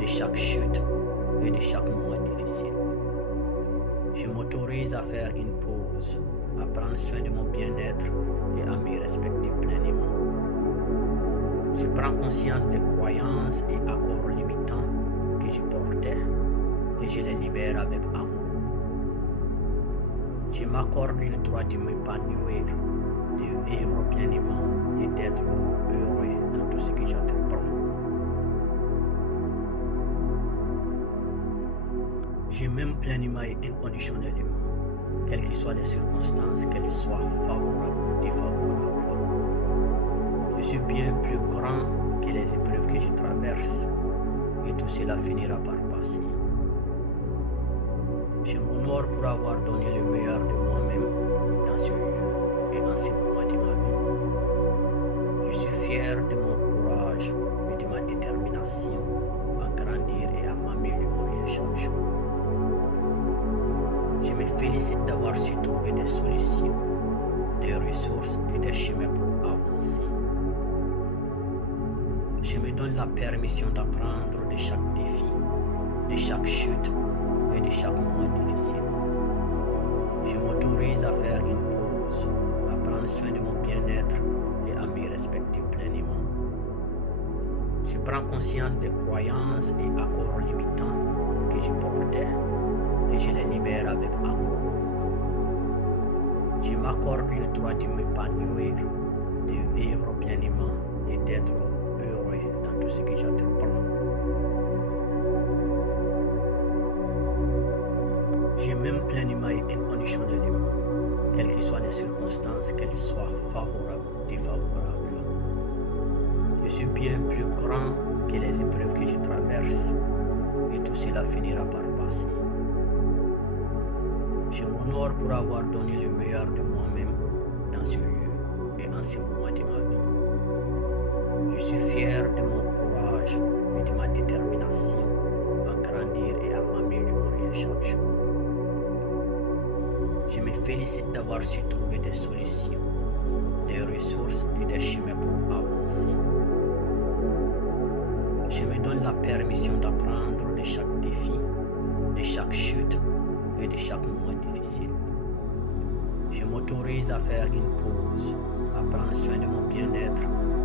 de chaque chute et de chaque moment difficile. Je m'autorise à faire une pause, à prendre soin de mon bien-être et à me respecter pleinement. Je prends conscience des croyances et accords limitants que je portais et je les libère avec amour. Je m'accorde le droit de m'épanouir, de vivre pleinement et d'être heureux dans tout ce que j'entreprends. Je m'aime pleinement et inconditionnellement, quelles que soient les circonstances, qu'elles soient favorables ou défavorables. Je suis bien plus grand que les épreuves que je traverse et tout cela finira par passer. Je m'honore pour avoir donné le meilleur de moi-même dans ce lieu et dans ce moment de ma vie. Je suis fier de mon courage et de ma détermination à grandir et à m'améliorer chaque jour. me félicite d'avoir su trouver des solutions, des ressources et des chemins pour avancer. Je me donne la permission d'apprendre de chaque défi, de chaque chute et de chaque moment difficile. Je m'autorise à faire une pause, à prendre soin de mon bien-être et à m'y respecter pleinement. Je prends conscience des croyances et accords limitants que je portais et je les libère avec amour. Je m'accorde le droit de m'épanouir, de vivre pleinement et d'être heureux dans tout ce que j'entreprends. Je m'aime pleinement et inconditionnellement, quelles que soient les circonstances, qu'elles soient favorables ou défavorables. Je suis bien plus grand que les épreuves que je traverse et tout cela finira par passer. Je m'honore pour avoir donné le meilleur de moi-même dans ce lieu et en ce moment de ma vie. Je suis fier de mon courage et de ma détermination à grandir et à m'améliorer chaque jour. Je me félicite d'avoir su trouver des solutions, des ressources et des chemins pour avancer. Je me donne la permission d'apprendre de chaque défi, de chaque chute et de chaque moment difficile. Je m'autorise à faire une pause, à prendre soin de mon bien-être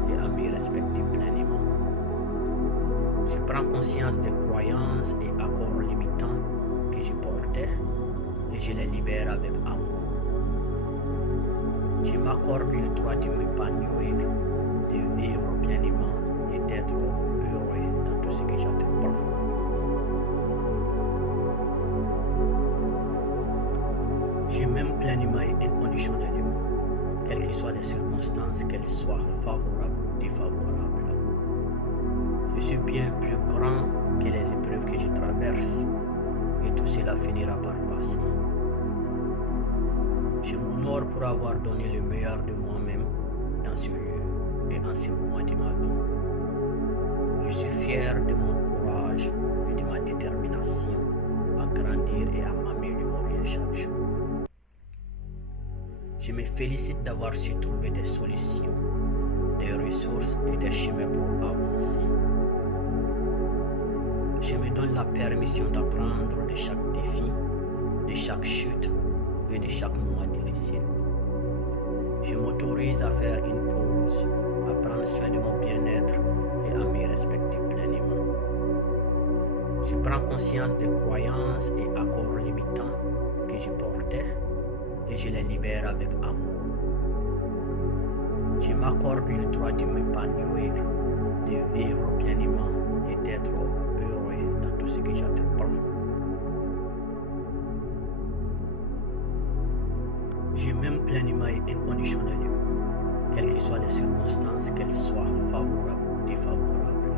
et à m'y respecter pleinement. Je prends conscience des croyances et accords limitants que je portais et je les libère avec amour. Je m'accorde le droit de m'épanouir, de vivre pleinement et d'être heureux dans tout ce que j'entreprends. Je m'aime pleinement et inconditionnellement, quelles que soient les circonstances, qu'elles soient favorables ou défavorables. Je suis bien plus grand que les épreuves que je traverse et tout cela finira par passer. Je m'honore pour avoir donné le meilleur de moi-même dans ce lieu et en ce moment de ma vie. Je suis fier de mon courage et de ma détermination à grandir et à m'améliorer chaque jour. Je me félicite d'avoir su trouver des solutions, des ressources et des chemins pour avancer. Je me donne la permission d'apprendre de chaque défi, de chaque chute et de chaque moment difficile. Je m'autorise à faire une pause, à prendre soin de mon bien-être et à m'y respecter pleinement. Je prends conscience des croyances et accords limitants que je portais et je les libère avec amour. Je m'accorde le droit de m'épanouir, de vivre pleinement et d'être heureux dans tout ce que j'entreprends. Je m'aime pleinement et inconditionnellement, quelles que soient les circonstances, qu'elles soient favorables ou défavorables.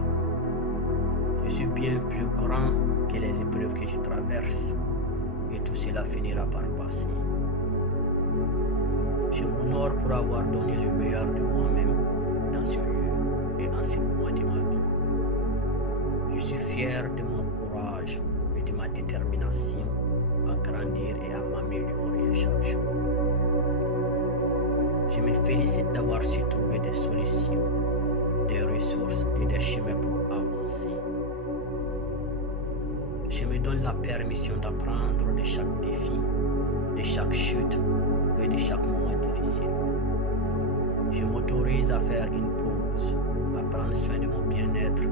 Je suis bien plus grand que les épreuves que je traverse et tout cela finira par passer. Je m'honore pour avoir donné le meilleur de moi-même dans ce lieu et en ce moment de ma vie. Je suis fier de mon courage et de ma détermination à grandir et à m'améliorer chaque jour. Je me félicite d'avoir su trouver des solutions, des ressources et des chemins pour avancer. Je me donne la permission d'apprendre de chaque défi, de chaque chute et de chaque moment difficile. Je m'autorise à faire une pause, à prendre soin de mon bien-être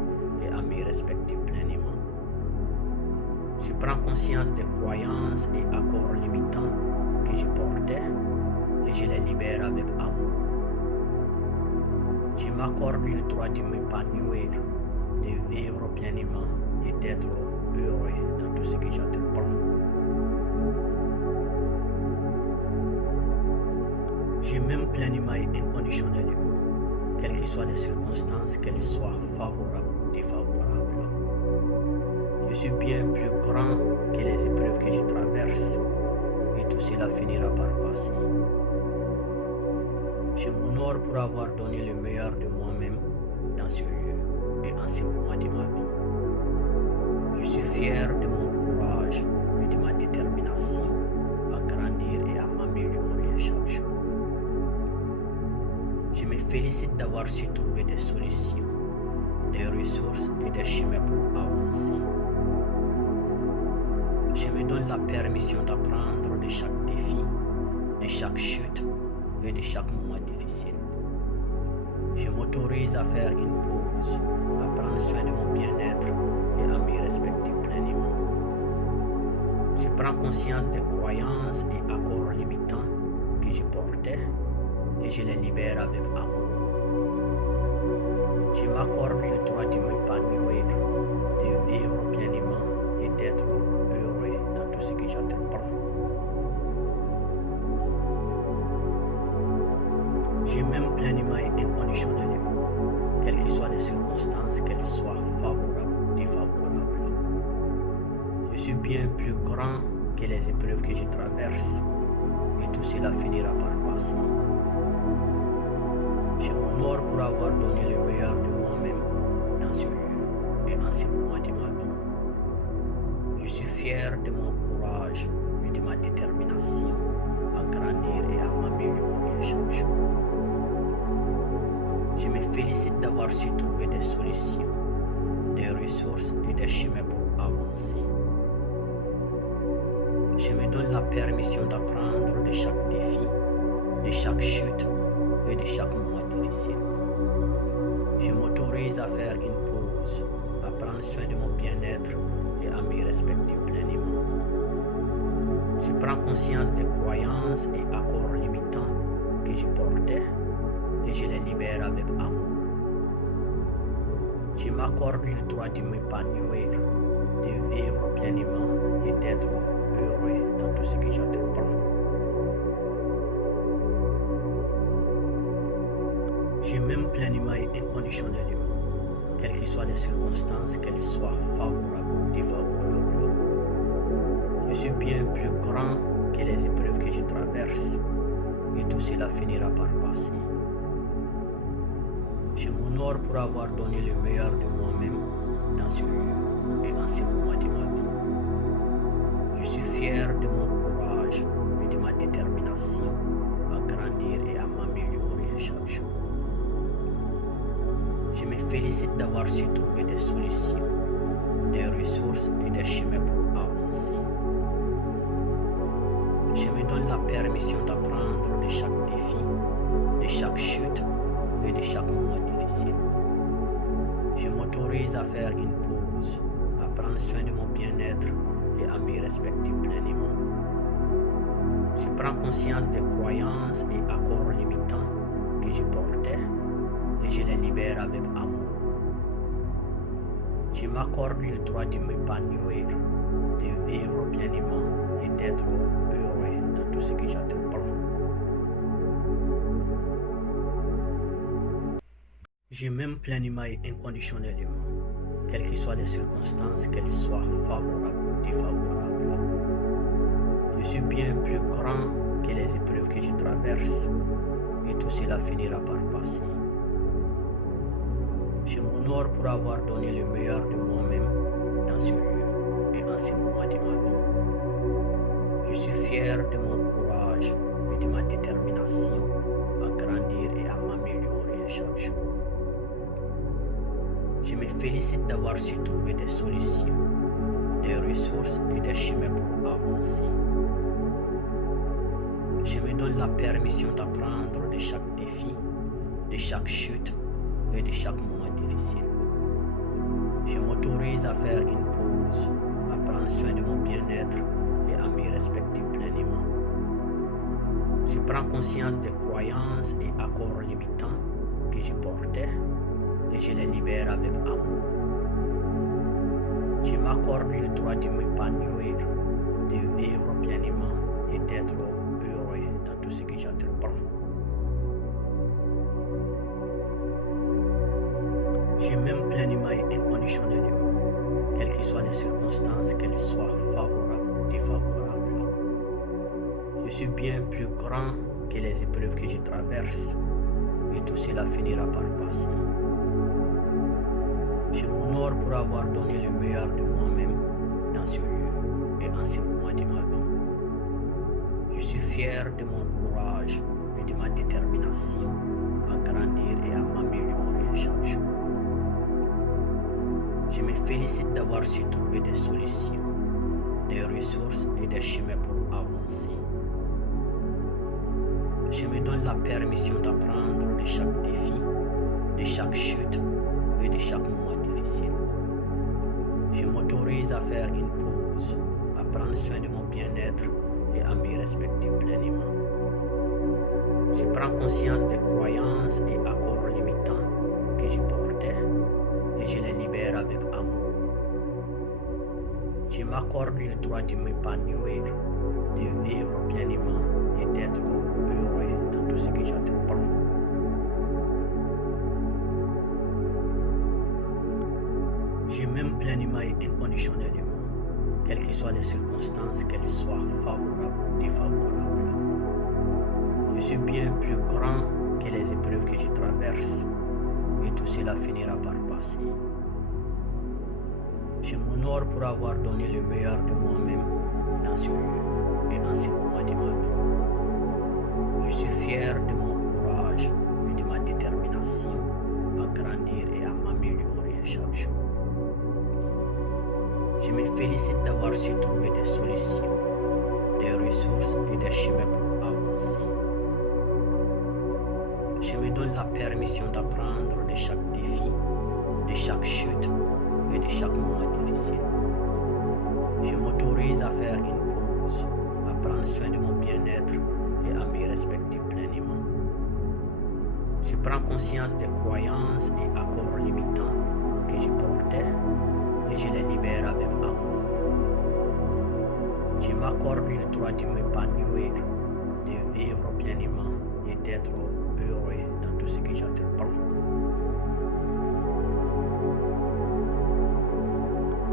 et à m'y respecter pleinement. Je prends conscience des croyances et accords limitants que je portais et je les libère avec amour. Je m'accorde le droit de m'épanouir, de vivre pleinement et d'être heureux dans tout ce que j'entreprends. Je m'aime pleinement et inconditionnellement, quelles que soient les circonstances, qu'elles soient favorables ou défavorables. Je suis bien plus grand que les épreuves que je traverse et tout cela finira par passer. Je m'honore pour avoir donné le meilleur de moi-même dans ce lieu et en ce moment de ma vie. Je suis fier de mon courage et de ma détermination félicite d'avoir su trouver des solutions, des ressources et des chemins pour avancer. Je me donne la permission d'apprendre de chaque défi, de chaque chute et de chaque moment difficile. Je m'autorise à faire une pause, à prendre soin de mon bien-être et à m'y respecter pleinement. Je prends conscience des croyances et accords limitants que je portais et je les libère avec amour. Je m'accorde le droit de m'épanouir, de vivre pleinement et d'être heureux dans tout ce que j'entreprends. Je m'aime pleinement et inconditionnellement, quelles que soient les circonstances, qu'elles soient favorables ou défavorables. Je suis bien plus grand que les épreuves que je traverse et tout cela finira par passer. Je m'honore pour avoir donné le meilleur de moi-même dans ce lieu et en ce moment de ma vie. Je suis fier de mon courage et de ma détermination à grandir et à m'améliorer chaque jour. Je me félicite d'avoir su trouver des solutions, des ressources et des chemins pour avancer. Je me donne la permission d'apprendre de chaque défi, de chaque chute et de chaque moment difficile. Je m'autorise à faire une pause, à prendre soin de mon bien-être et à m'y respecter pleinement. Je prends conscience des croyances et accords limitants que je portais et je les libère avec amour. Je m'accorde le droit de m'épanouir, de vivre pleinement et d'être heureux dans tout ce que j'entreprends. Je m'aime pleinement et inconditionnellement, quelles que soient les circonstances, qu'elles soient favorables ou défavorables. Je suis bien plus grand que les épreuves que je traverse et tout cela finira par passer. Je m'honore pour avoir donné le meilleur de moi-même dans ce lieu et en ce moment de ma vie. Je suis fier de mon courage et de ma détermination à grandir et à m'améliorer chaque jour. Je me félicite d'avoir su trouver des solutions, des ressources et des chemins pour avancer. Je me donne la permission d'apprendre de chaque défi, de chaque chute et de chaque moment difficile. Je m'autorise à faire une pause, à prendre soin de mon bien-être et à m'y respecter pleinement. Je prends conscience des croyances et accords limitants que je portais et je les libère avec amour. Je m'accorde le droit de m'épanouir, de vivre pleinement et d'être heureux dans tout ce que j'entreprends. Je m'aime pleinement et inconditionnellement, quelles que soient les circonstances, qu'elles soient favorables ou défavorables. Je suis bien plus grand que les épreuves que je traverse et tout cela finira par passer. Je m'honore pour avoir donné le meilleur de moi-même dans ce lieu et en ce moment de ma vie. Je suis fier de mon courage et de ma détermination à grandir et à m'améliorer chaque jour. Je me félicite d'avoir su trouver des solutions, des ressources et des chemins pour avancer. Je me donne la permission d'apprendre de chaque défi, de chaque chute et de chaque moment difficile. Je m'autorise à faire une pause, à prendre soin de mon bien-être et à m'y respecter pleinement. Je prends conscience des croyances et accords limitants que je portais et je les libère avec amour. Je m'accorde le droit de m'épanouir, de vivre pleinement et d'être heureux dans tout ce que j'entreprends. Je m'aime pleinement et inconditionnellement, quelles que soient les circonstances, qu'elles soient favorables ou défavorables. Je suis bien plus grand que les épreuves que je traverse et tout cela finira par passer. Je m'honore pour avoir donné le meilleur de moi-même dans ce lieu et en ce moment de ma vie. Je suis fier de mon courage et de ma détermination à grandir et à m'améliorer chaque jour. Je me félicite d'avoir su trouver des solutions, des ressources et des chemins pour avancer. Je me donne la permission d'apprendre de chaque défi, de chaque chute et de chaque moment difficile. Je m'autorise à faire une pause, à prendre soin de mon bien-être et à me respecter pleinement. Je prends conscience des croyances et accords limitants que je portais et je les libère avec amour. Je m'accorde le droit de m'épanouir, de vivre pleinement et d'être heureux dans tout ce que j'entreprends. Je m'aime pleinement et inconditionnellement, quelles que soient les circonstances, qu'elles soient favorables ou défavorables. Je suis bien plus grand que les épreuves que je traverse et tout cela finira par passer. Je m'honore pour avoir donné le meilleur de moi-même dans ce lieu et en ce moment de ma vie. Je suis fier de mon courage et de ma détermination à grandir et à m'améliorer chaque jour. Je me félicite d'avoir su trouver des solutions, des ressources et des chemins pour avancer. Je me donne la permission d'apprendre de chaque défi, de chaque chute et de chaque moment difficile. Je m'autorise à faire une pause, à prendre soin de mon bien-être et à me respecter pleinement. Je prends conscience des croyances et accords limitants que je portais et je les libère avec amour. Je m'accorde le droit de m'épanouir, de vivre pleinement et d'être heureux dans tout ce que j'entreprends.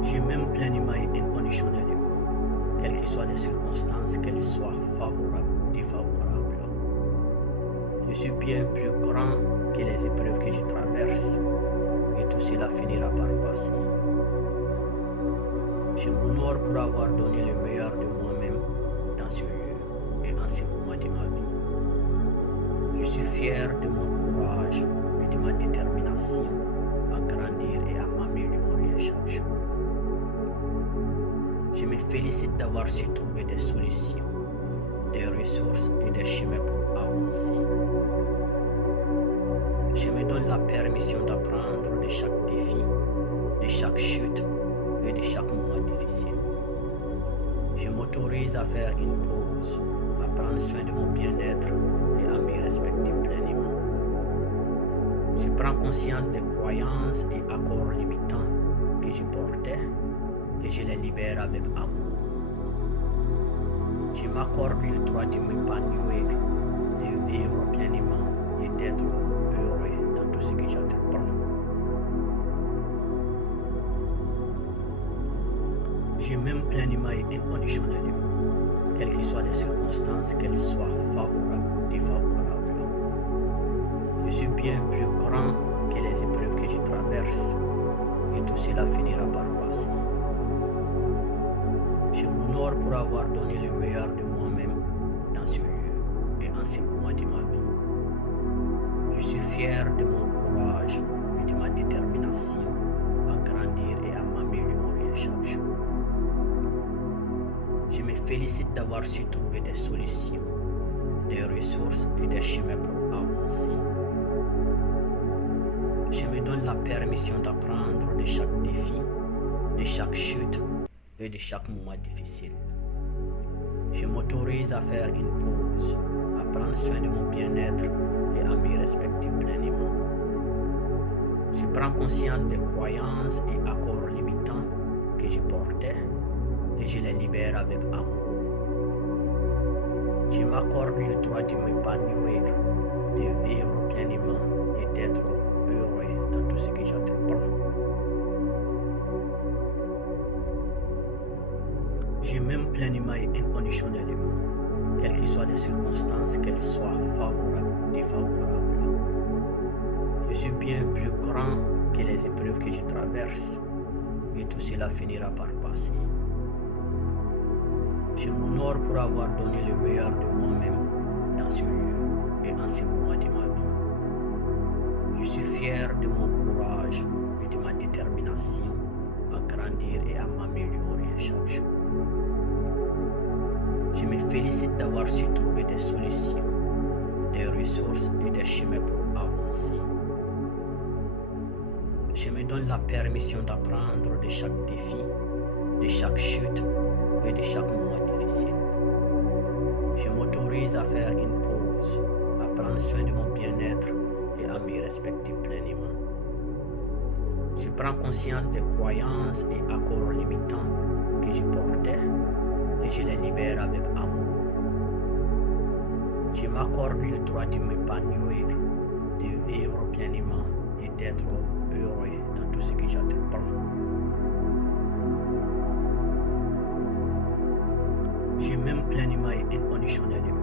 Je m'aime pleinement et inconditionnellement, quelles que soient les circonstances, qu'elles soient favorables ou défavorables. Je suis bien plus grand que les épreuves que je traverse et tout cela finira par passer. Je m'honore pour avoir donné le meilleur de moi-même dans ce lieu et en ce moment de ma vie. Je suis fier de mon courage et de ma détermination à grandir et à m'améliorer chaque jour. Je me félicite d'avoir su trouver des solutions, des ressources et des chemins pour avancer. Je me donne la permission d'apprendre de chaque défi, de chaque chute et de chaque moment difficile. Je m'autorise à faire une pause, à prendre soin de mon bien-être et à me respecter pleinement. Je prends conscience des croyances et accords limitants que je portais et je les libère avec amour. Je m'accorde le droit de m'épanouir, de vivre pleinement et d'être heureux dans tout ce que j'entreprends. Je m'aime pleinement et inconditionnellement, quelles que soient les circonstances, qu'elles soient favorables ou défavorables. Je suis bien plus grand que les épreuves que je traverse et tout cela finira par passer. Je m'honore pour avoir donné le meilleur de moi-même dans ce lieu et en ce moment de ma vie. Je suis fier de mon courage et de ma détermination à grandir et à m'améliorer chaque jour. Je me félicite d'avoir su trouver des solutions, des ressources et des chemins pour avancer. Je me donne la permission d'apprendre de chaque défi, de chaque chute et de chaque moment difficile. Je m'autorise à faire une pause, à prendre soin de mon bien-être et à me respecter pleinement. Je prends conscience des croyances et accords limitants que je portais et je les libère avec amour. Je m'accorde le droit de m'épanouir, de vivre pleinement et d'être heureux dans tout ce que j'entreprends. Je m'aime pleinement et inconditionnellement, quelles que soient les circonstances, qu'elles soient favorables ou défavorables. Je suis bien plus grand que les épreuves que je traverse et tout cela finira par passer. Je m'honore pour avoir donné le meilleur de moi-même dans ce lieu et en ce moment de ma vie. Je suis fier de mon courage et de ma détermination à grandir et à m'améliorer chaque jour. Je me félicite d'avoir su trouver des solutions, des ressources et des chemins pour avancer. Je me donne la permission d'apprendre de chaque défi, de chaque chute et de chaque moment difficile. Je m'autorise à faire une pause, à prendre soin de mon bien-être et à m'y respecter pleinement. Je prends conscience des croyances et accords limitants que je portais et je les libère avec amour. Je m'accorde le droit de m'épanouir, de vivre pleinement et d'être heureux dans tout ce que j'entreprends. Je m'aime pleinement et inconditionnellement,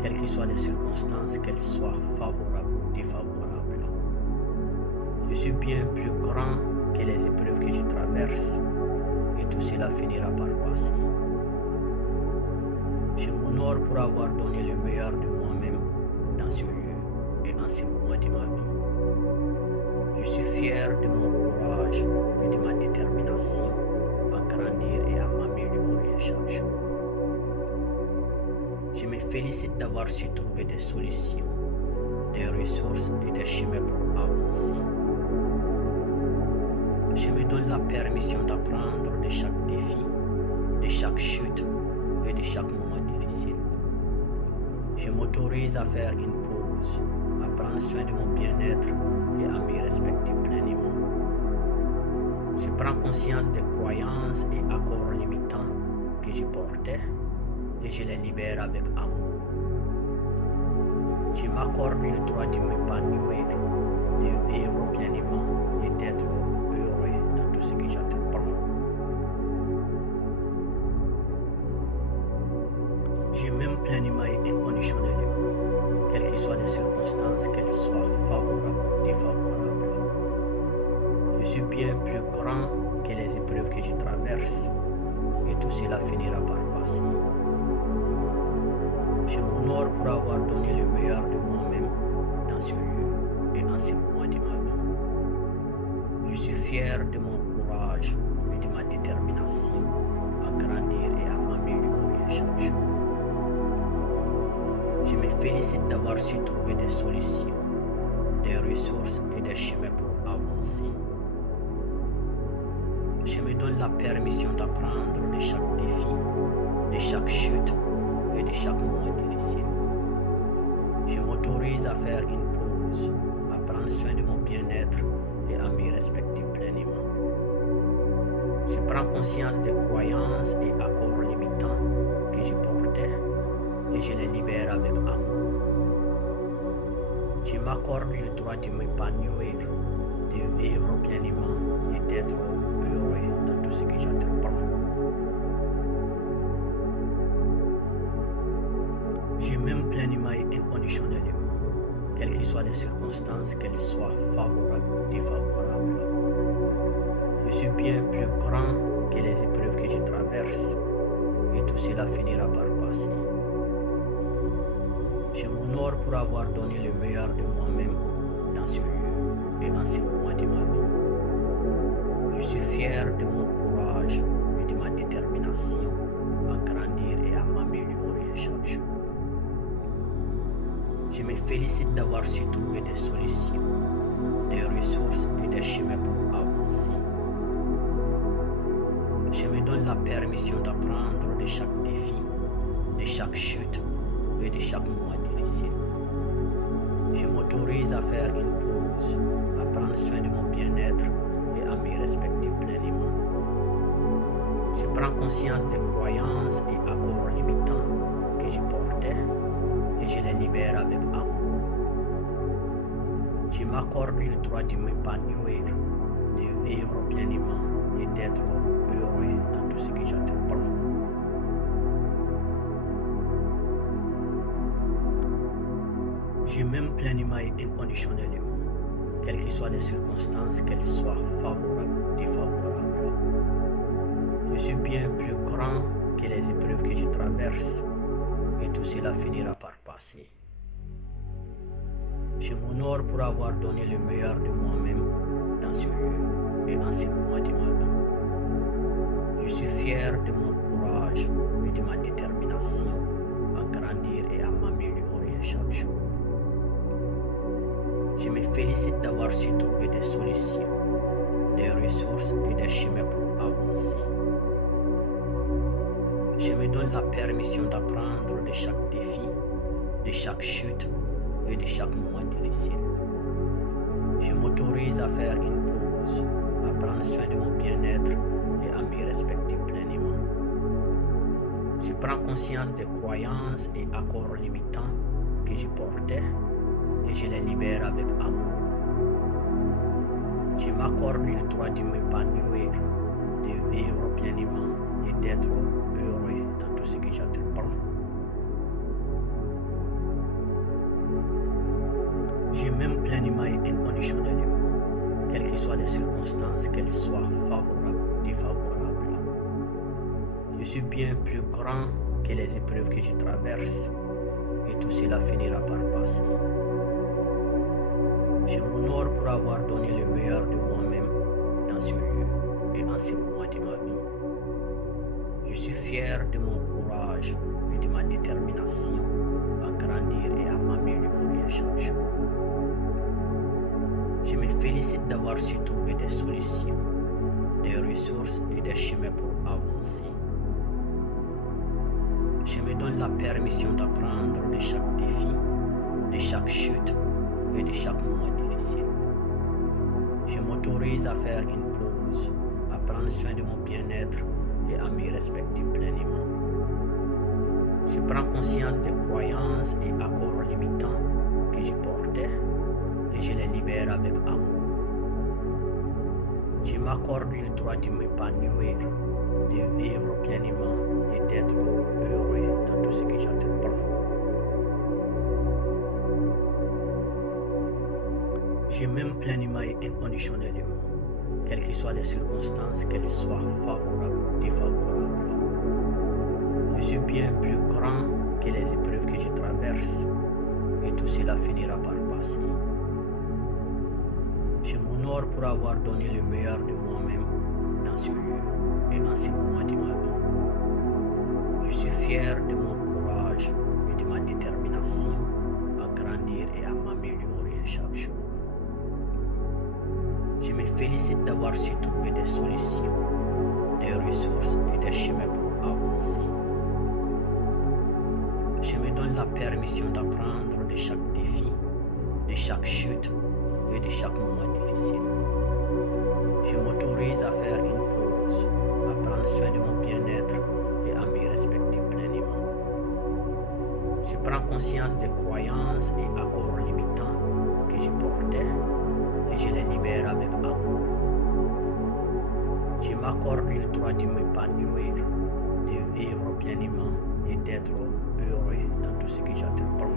quelles que soient les circonstances, qu'elles soient favorables ou défavorables. Je suis bien plus grand que les épreuves que je traverse et tout cela finira par passer. Je m'honore pour avoir donné le meilleur de moi-même dans ce lieu et en ce moment de ma vie. Je suis fier de mon courage et de ma détermination à grandir et à m'améliorer chaque jour. Je me félicite d'avoir su trouver des solutions, des ressources et des chemins pour avancer. Je me donne la permission d'apprendre de chaque défi, de chaque chute et de chaque moment difficile. Je m'autorise à faire une pause, à prendre soin de mon bien-être et à m'y respecter pleinement. Je prends conscience des croyances et accords limitants que je portais et je les libère avec amour. Je m'accorde le droit de m'épanouir, de vivre pleinement et d'être heureux dans tout ce que j'entreprends. Je m'aime pleinement et inconditionnellement, quelles que soient les circonstances, qu'elles soient favorables ou défavorables. Je suis bien plus grand que les épreuves que je traverse et tout cela finira par passer. Je m'honore pour avoir donné le meilleur de moi-même dans ce lieu et en ce moment de ma vie. Je suis fier de mon courage et de ma détermination à grandir et à m'améliorer chaque jour. Je me félicite d'avoir su trouver des solutions, des ressources et des chemins pour avancer. Je me donne la permission d'apprendre de chaque défi, de chaque chute et de chaque moment difficile. Je m'autorise à faire une pause, à prendre soin de mon bien-être et à m'y respecter pleinement. Je prends conscience des croyances et accords limitants que je portais et je les libère avec amour. Je m'accorde le droit de m'épanouir, de vivre pleinement et d'être heureux dans tout ce que j'entreprends. Je m'aime pleinement et inconditionnellement, quelles que soient les circonstances, qu'elles soient favorables ou défavorables. Je suis bien plus grand que les épreuves que je traverse et tout cela finira par passer. Je m'honore pour avoir donné le meilleur de moi-même dans ce lieu et en ce moment de ma vie. Je suis fier de mon courage et de ma détermination à grandir et à m'améliorer chaque jour. Je me félicite d'avoir su trouver des solutions, des ressources et des chemins pour avancer. Je me donne la permission d'apprendre de chaque défi, de chaque chute et de chaque moment difficile. Je m'autorise à faire une pause, à prendre soin de mon bien-être et à m'y respecter pleinement. Je prends conscience des croyances et accords limitants que je portais et je les libère avec amour. Je m'accorde le droit de m'épanouir, de vivre pleinement et d'être heureux dans tout ce que j'entreprends. Je m'aime pleinement et inconditionnellement, quelles que soient les circonstances, qu'elles soient favorables ou défavorables. Je suis bien plus grand que les épreuves que je traverse et tout cela finira par passer. Je m'honore pour avoir donné le meilleur de moi-même dans ce lieu et en ce moment de ma vie. Je suis fier de mon courage et de ma détermination à grandir et à m'améliorer chaque jour. Je me félicite d'avoir su trouver des solutions, des ressources et des chemins pour avancer. Je me donne la permission d'apprendre de chaque défi, de chaque chute et de chaque moment difficile. Je m'autorise à faire une pause, à prendre soin de mon bien-être et à me respecter pleinement. Je prends conscience des croyances et accords limitants que je portais et je les libère avec amour. Je m'accorde le droit de m'épanouir, de vivre pleinement et d'être heureux dans tout ce que j'entreprends. Je m'aime pleinement et inconditionnellement, quelles que soient les circonstances, qu'elles soient favorables ou défavorables. Je suis bien plus grand que les épreuves que je traverse et tout cela finira par passer. Je m'honore pour avoir donné le meilleur de moi-même dans ce lieu et en ce moment de ma vie. Je suis fier de mon courage et de ma détermination à grandir et à m'améliorer chaque jour. Je me félicite d'avoir su trouver des solutions, des ressources et des chemins pour avancer. Je me donne la permission d'apprendre de chaque défi, de chaque chute et de chaque moment difficile. Je m'autorise à faire une pause, à prendre soin de mon bien-être et à me respecter pleinement. Je prends conscience des croyances et accords limitants que je portais et je les libère avec amour. Je m'accorde le droit de m'épanouir, de vivre pleinement et d'être heureux dans tout ce que j'entreprends. Je m'aime pleinement et inconditionnellement, quelles que soient les circonstances, qu'elles soient favorables ou défavorables. Je suis bien plus grand que les épreuves que je traverse et tout cela finira par passer. Je m'honore pour avoir donné le meilleur de moi-même dans ce lieu et en ce moment de ma vie. Je suis fier de mon courage et de ma détermination à grandir et à m'améliorer chaque jour. Je me félicite d'avoir su trouver des solutions, des ressources et des chemins pour avancer. Je me donne la permission d'apprendre de chaque défi, de chaque chute et de chaque moment difficile. Je m'autorise à faire une pause, à prendre soin de mon bien-être et à me respecter pleinement. Je prends conscience des croyances et accords limitants que je portais et je les libère avec amour. Je m'accorde le droit de m'épanouir, de vivre pleinement et d'être heureux dans tout ce que j'entreprends.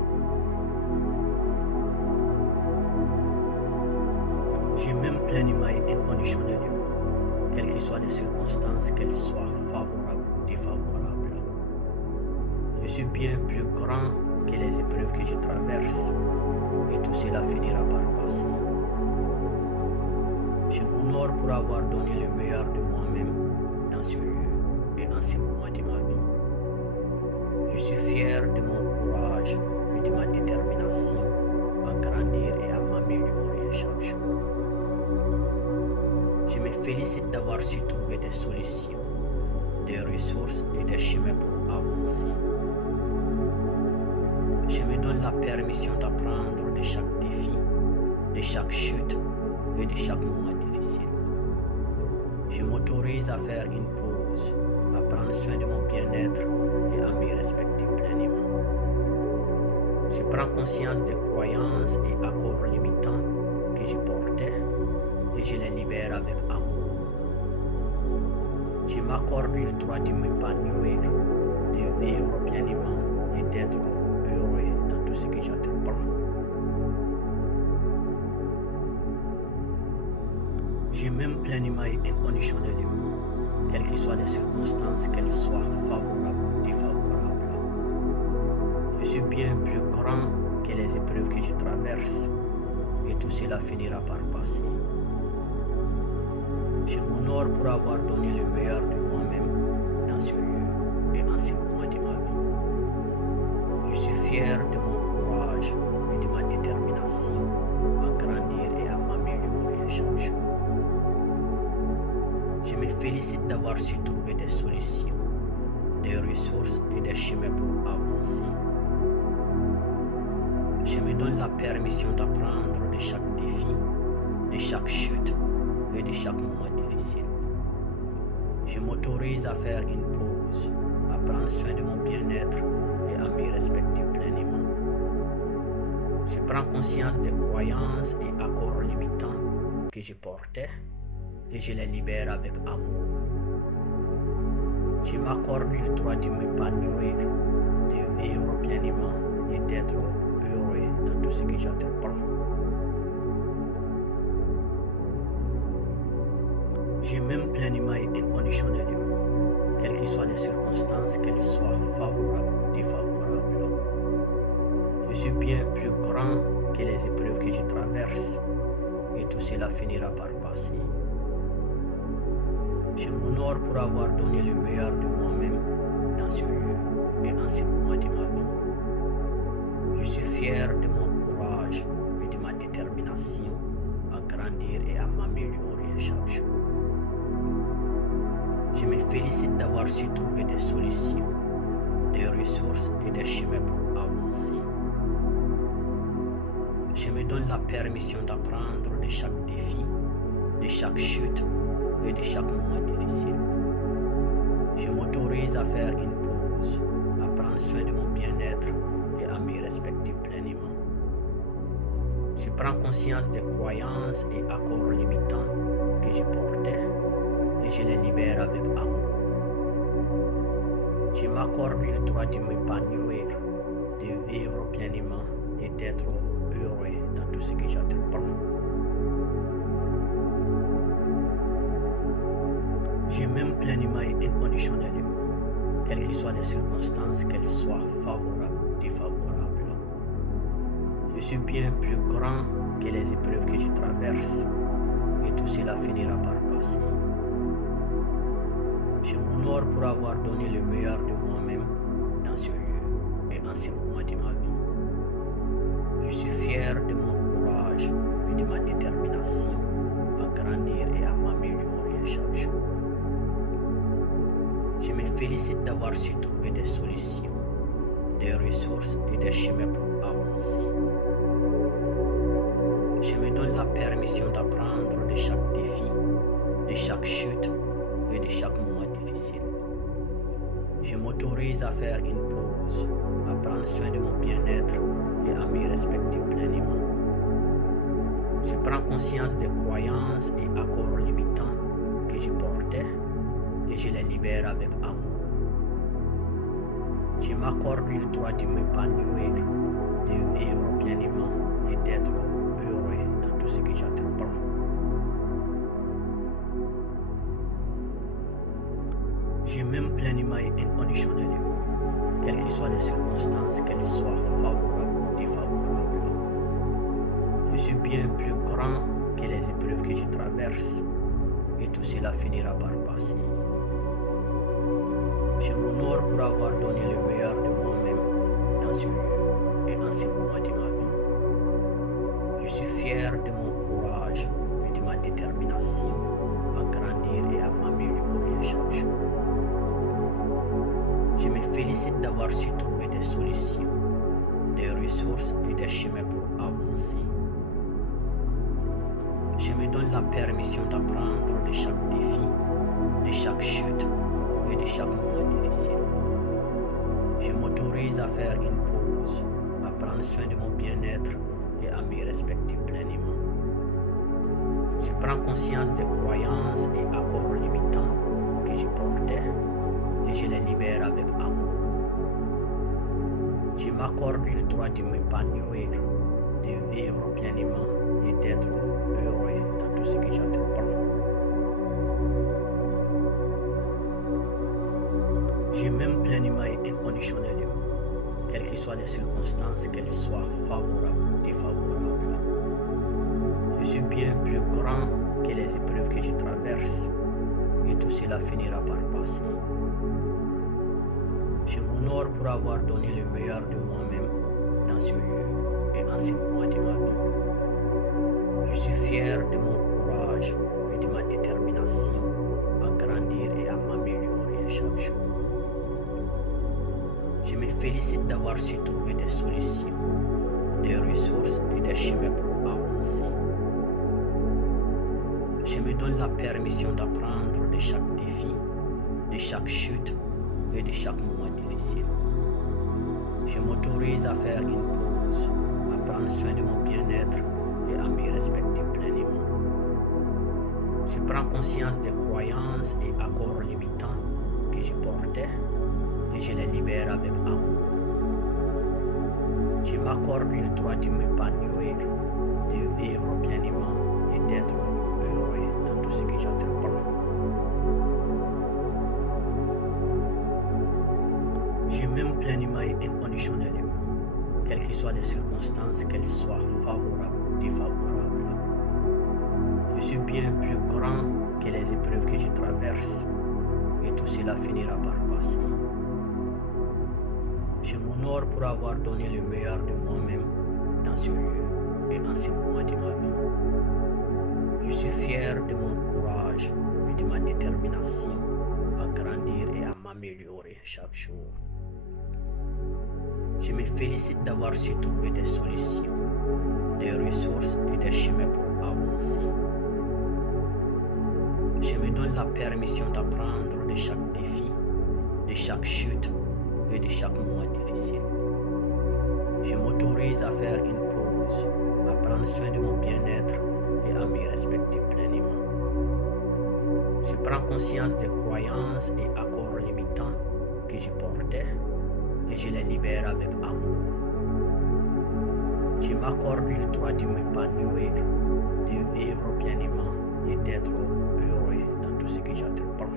Je m'aime pleinement et inconditionnellement, quelles que soient les circonstances, qu'elles soient favorables ou défavorables. Je suis bien plus grand que les épreuves que je traverse et tout cela finira par passer. Je m'honore pour avoir donné le meilleur de moi-même dans ce lieu et en ce moment de ma vie. Je suis fier de mon courage et de ma détermination à grandir et à m'améliorer chaque jour. Je me félicite d'avoir su trouver des solutions, des ressources et des chemins pour avancer. Je me donne la permission d'apprendre de chaque défi, de chaque chute et de chaque moment difficile. Je m'autorise à faire une pause, à prendre soin de mon bien-être et à me respecter pleinement. Je prends conscience des croyances et accords limitants que je portais et je les libère avec amour. Je m'accorde le droit de m'épanouir, de vivre pleinement et d'être heureux dans tout ce que j'entreprends. Je m'aime pleinement et inconditionnellement, quelles que soient les circonstances, qu'elles soient favorables ou défavorables. Je suis bien plus grand que les épreuves que je traverse, et tout cela finira par passer. Je m'honore pour avoir donné le meilleur de moi-même dans ce lieu et en ce moment de ma vie. Je suis fier de mon courage et de ma détermination à grandir et à m'améliorer chaque jour. Je me félicite d'avoir su trouver des solutions, des ressources et des chemins pour avancer. Je me donne la permission d'apprendre de chaque défi, de chaque chute et de chaque moment difficile. Je m'autorise à faire une pause, à prendre soin de mon bien-être et à me respecter pleinement. Je prends conscience des croyances et accords limitants que je portais et je les libère avec amour. Je m'accorde le droit de m'épanouir, de vivre pleinement et d'être heureux dans tout ce que j'entreprends. Je m'aime pleinement et inconditionnellement, quelles que soient les circonstances, qu'elles soient favorables ou défavorables. Je suis bien plus grand que les épreuves que je traverse, et tout cela finira par passer. Je m'honore pour avoir donné le meilleur de moi-même dans ce lieu et en ce moment de ma vie. Je suis fier de mon courage et de ma détermination à grandir et à m'améliorer chaque jour. Je me félicite d'avoir su trouver des solutions, des ressources et des chemins pour avancer. Je me donne la permission d'apprendre de chaque défi, de chaque chute et de chaque moment difficile. Je m'autorise à faire une pause, à prendre soin de mon bien-être et à me respecter pleinement. Je prends conscience des croyances et accords limitants que je portais et je les libère avec amour. Je m'accorde le droit de m'épanouir, de vivre pleinement et d'être heureux dans tout ce que j'entreprends. Je m'aime pleinement et inconditionnellement, quelles que soient les circonstances, qu'elles soient favorables ou défavorables. Je suis bien plus grand que les épreuves que je traverse, et tout cela finira par passer. Je m'honore pour avoir donné le meilleur de moi-même dans ce lieu et en ce moment de ma vie. Je suis fier de mon courage et de ma détermination à grandir et à m'améliorer chaque jour. Je me félicite d'avoir su trouver des solutions, des ressources et des chemins pour avancer. Je me donne la permission d'apprendre de chaque défi, de chaque chute et de chaque moment difficile. Je m'autorise à faire une pause, à prendre soin de mon bien-être et à me respecter pleinement. Je prends conscience des croyances et accords limitants que je portais et je les libère avec amour. Je m'accorde le droit de m'épanouir, de vivre pleinement et d'être heureux dans tout ce que j'entreprends. Je m'aime pleinement et inconditionnellement, quelles que soient les circonstances, qu'elles soient favorables ou défavorables. Je suis bien plus grand que les épreuves que je traverse, et tout cela finira par passer. Je m'honore pour avoir donné le meilleur de moi-même dans ce lieu et en ce moment de ma vie. Je suis fier de mon courage et de ma détermination à grandir et à m'améliorer chaque jour. Je me félicite d'avoir su trouver des solutions, des ressources et des chemins pour avancer. Je me donne la permission d'apprendre de chaque défi, de chaque chute et de chaque moment difficile. Je m'autorise à faire une pause, à prendre soin de mon bien-être et à me respecter pleinement. Je prends conscience des croyances et accords limitants que je portais et je les libère avec amour. Je m'accorde le droit de m'épanouir, de vivre pleinement et d'être heureux dans tout ce que j'entreprends. Je m'aime pleinement et inconditionnellement, quelles que soient les circonstances, qu'elles soient favorables ou défavorables. Je suis bien plus grand que les épreuves que je traverse et tout cela finira par passer. Je m'honore pour avoir donné le meilleur de moi-même dans ce lieu et en ce moment de ma vie. Je suis fier de mon courage et de ma détermination à grandir et à m'améliorer chaque jour. Je me félicite d'avoir su trouver des solutions, des ressources et des chemins pour avancer. Je me donne la permission d'apprendre de chaque défi, de chaque chute et de chaque moment difficile. Je m'autorise à faire une pause, à prendre soin de mon bien-être et à me respecter pleinement. Je prends conscience des croyances et accords limitants que je portais et je les libère avec amour. Je m'accorde le droit de m'épanouir, de vivre pleinement et d'être heureux dans tout ce que j'entreprends. Je m'aime pleinement et inconditionnellement, quelles que soient les circonstances, qu'elles soient favorables ou défavorables. Je suis bien plus grand que les épreuves que je traverse et tout cela finira par passer. Je m'honore pour avoir donné le meilleur de moi-même dans ce lieu et en ce moment de ma vie. Je suis fier de mon courage et de ma détermination à grandir et à m'améliorer chaque jour. Je me félicite d'avoir su trouver des solutions, des ressources et des chemins pour avancer. Je me donne la permission d'apprendre de chaque défi, de chaque chute et de chaque moment difficile. Je m'autorise à faire une pause, à prendre soin de mon bien-être et à me respecter pleinement. Je prends conscience des croyances et accords limitants que je portais et je les libère avec amour. Je m'accorde le droit de m'épanouir, de vivre pleinement et d'être heureux dans tout ce que j'entreprends.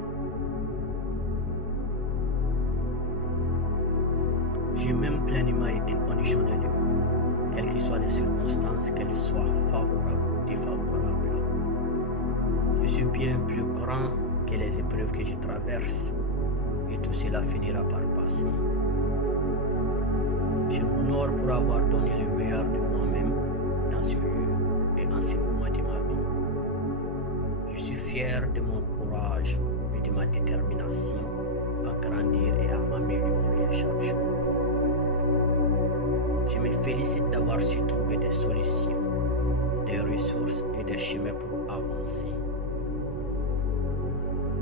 Je m'aime pleinement et inconditionnellement, quelles que soient les circonstances, qu'elles soient favorables ou défavorables. Je suis bien plus grand que les épreuves que je traverse et tout cela finira par passer. Je m'honore pour avoir donné le meilleur de moi-même dans ce lieu et en ce moment de ma vie. Je suis fier de mon courage et de ma détermination à grandir et à m'améliorer chaque jour. Je me félicite d'avoir su trouver des solutions, des ressources et des chemins pour avancer.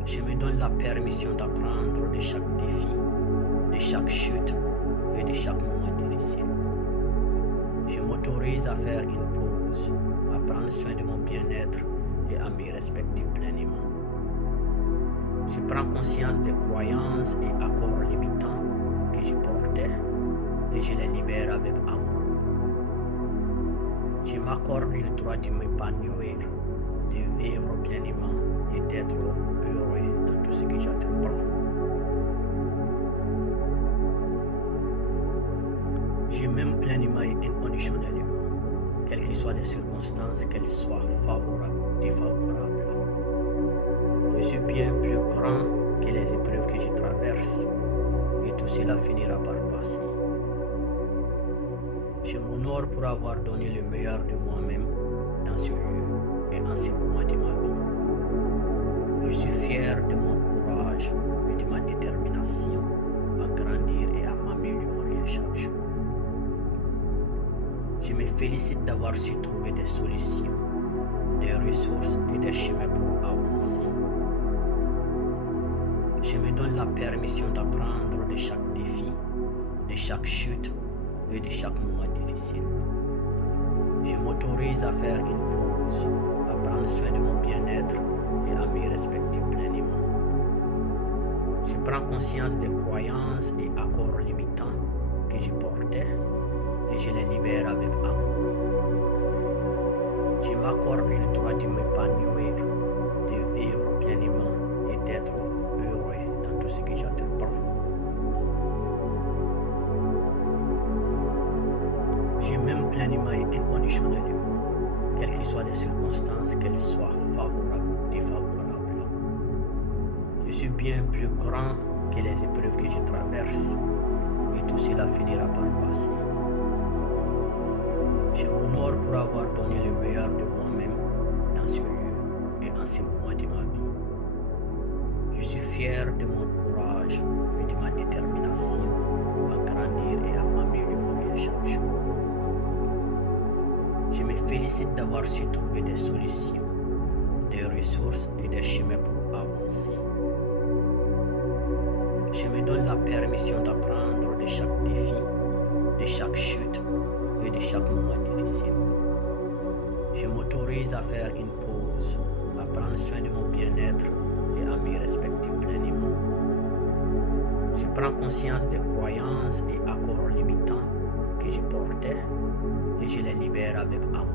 Je me donne la permission d'apprendre de chaque défi, de chaque chute et de chaque moment difficile. Je m'autorise à faire une pause, à prendre soin de mon bien-être et à me respecter pleinement. Je prends conscience des croyances et accords limitants que je portais et je les libère avec amour. Je m'accorde le droit de m'épanouir, de vivre pleinement et d'être heureux dans tout ce que j'entreprends. Je m'aime pleinement et inconditionnellement, quelles que soient les circonstances, qu'elles soient favorables ou défavorables. Je suis bien plus grand que les épreuves que je traverse et tout cela finira par passer. Je m'honore pour avoir donné le meilleur de moi-même dans ce lieu et en ce moment de ma vie. Je suis fier de mon courage et de ma détermination à grandir et à m'améliorer chaque jour. Je me félicite d'avoir su trouver des solutions, des ressources et des chemins pour avancer. Je me donne la permission d'apprendre de chaque défi, de chaque chute et de chaque moment difficile. Je m'autorise à faire une pause, à prendre soin de mon bien-être et à me respecter pleinement. Je prends conscience des croyances et accords limitants que je portais et je les libère avec amour. Je m'accorde le droit de m'épanouir, de vivre pleinement et d'être heureux dans tout ce que j'entreprends. Je m'aime pleinement et inconditionnellement, quelles que soient les circonstances, qu'elles soient favorables ou défavorables. Je suis bien plus grand que les épreuves que je traverse, et tout cela finira par passer. Je m'honore pour avoir donné le meilleur de moi-même dans ce lieu et en ce moment de ma vie. Je suis fier de mon courage et de ma détermination à grandir et à m'améliorer chaque jour. Je me félicite d'avoir su trouver des solutions, des ressources et des chemins pour avancer. Je me donne la permission d'apprendre de chaque défi, de chaque chute et de chaque moment difficile. Je m'autorise à faire une pause, à prendre soin de mon bien-être et à me respecter pleinement. Je prends conscience des croyances et accords limitants que je portais et je les libère avec amour.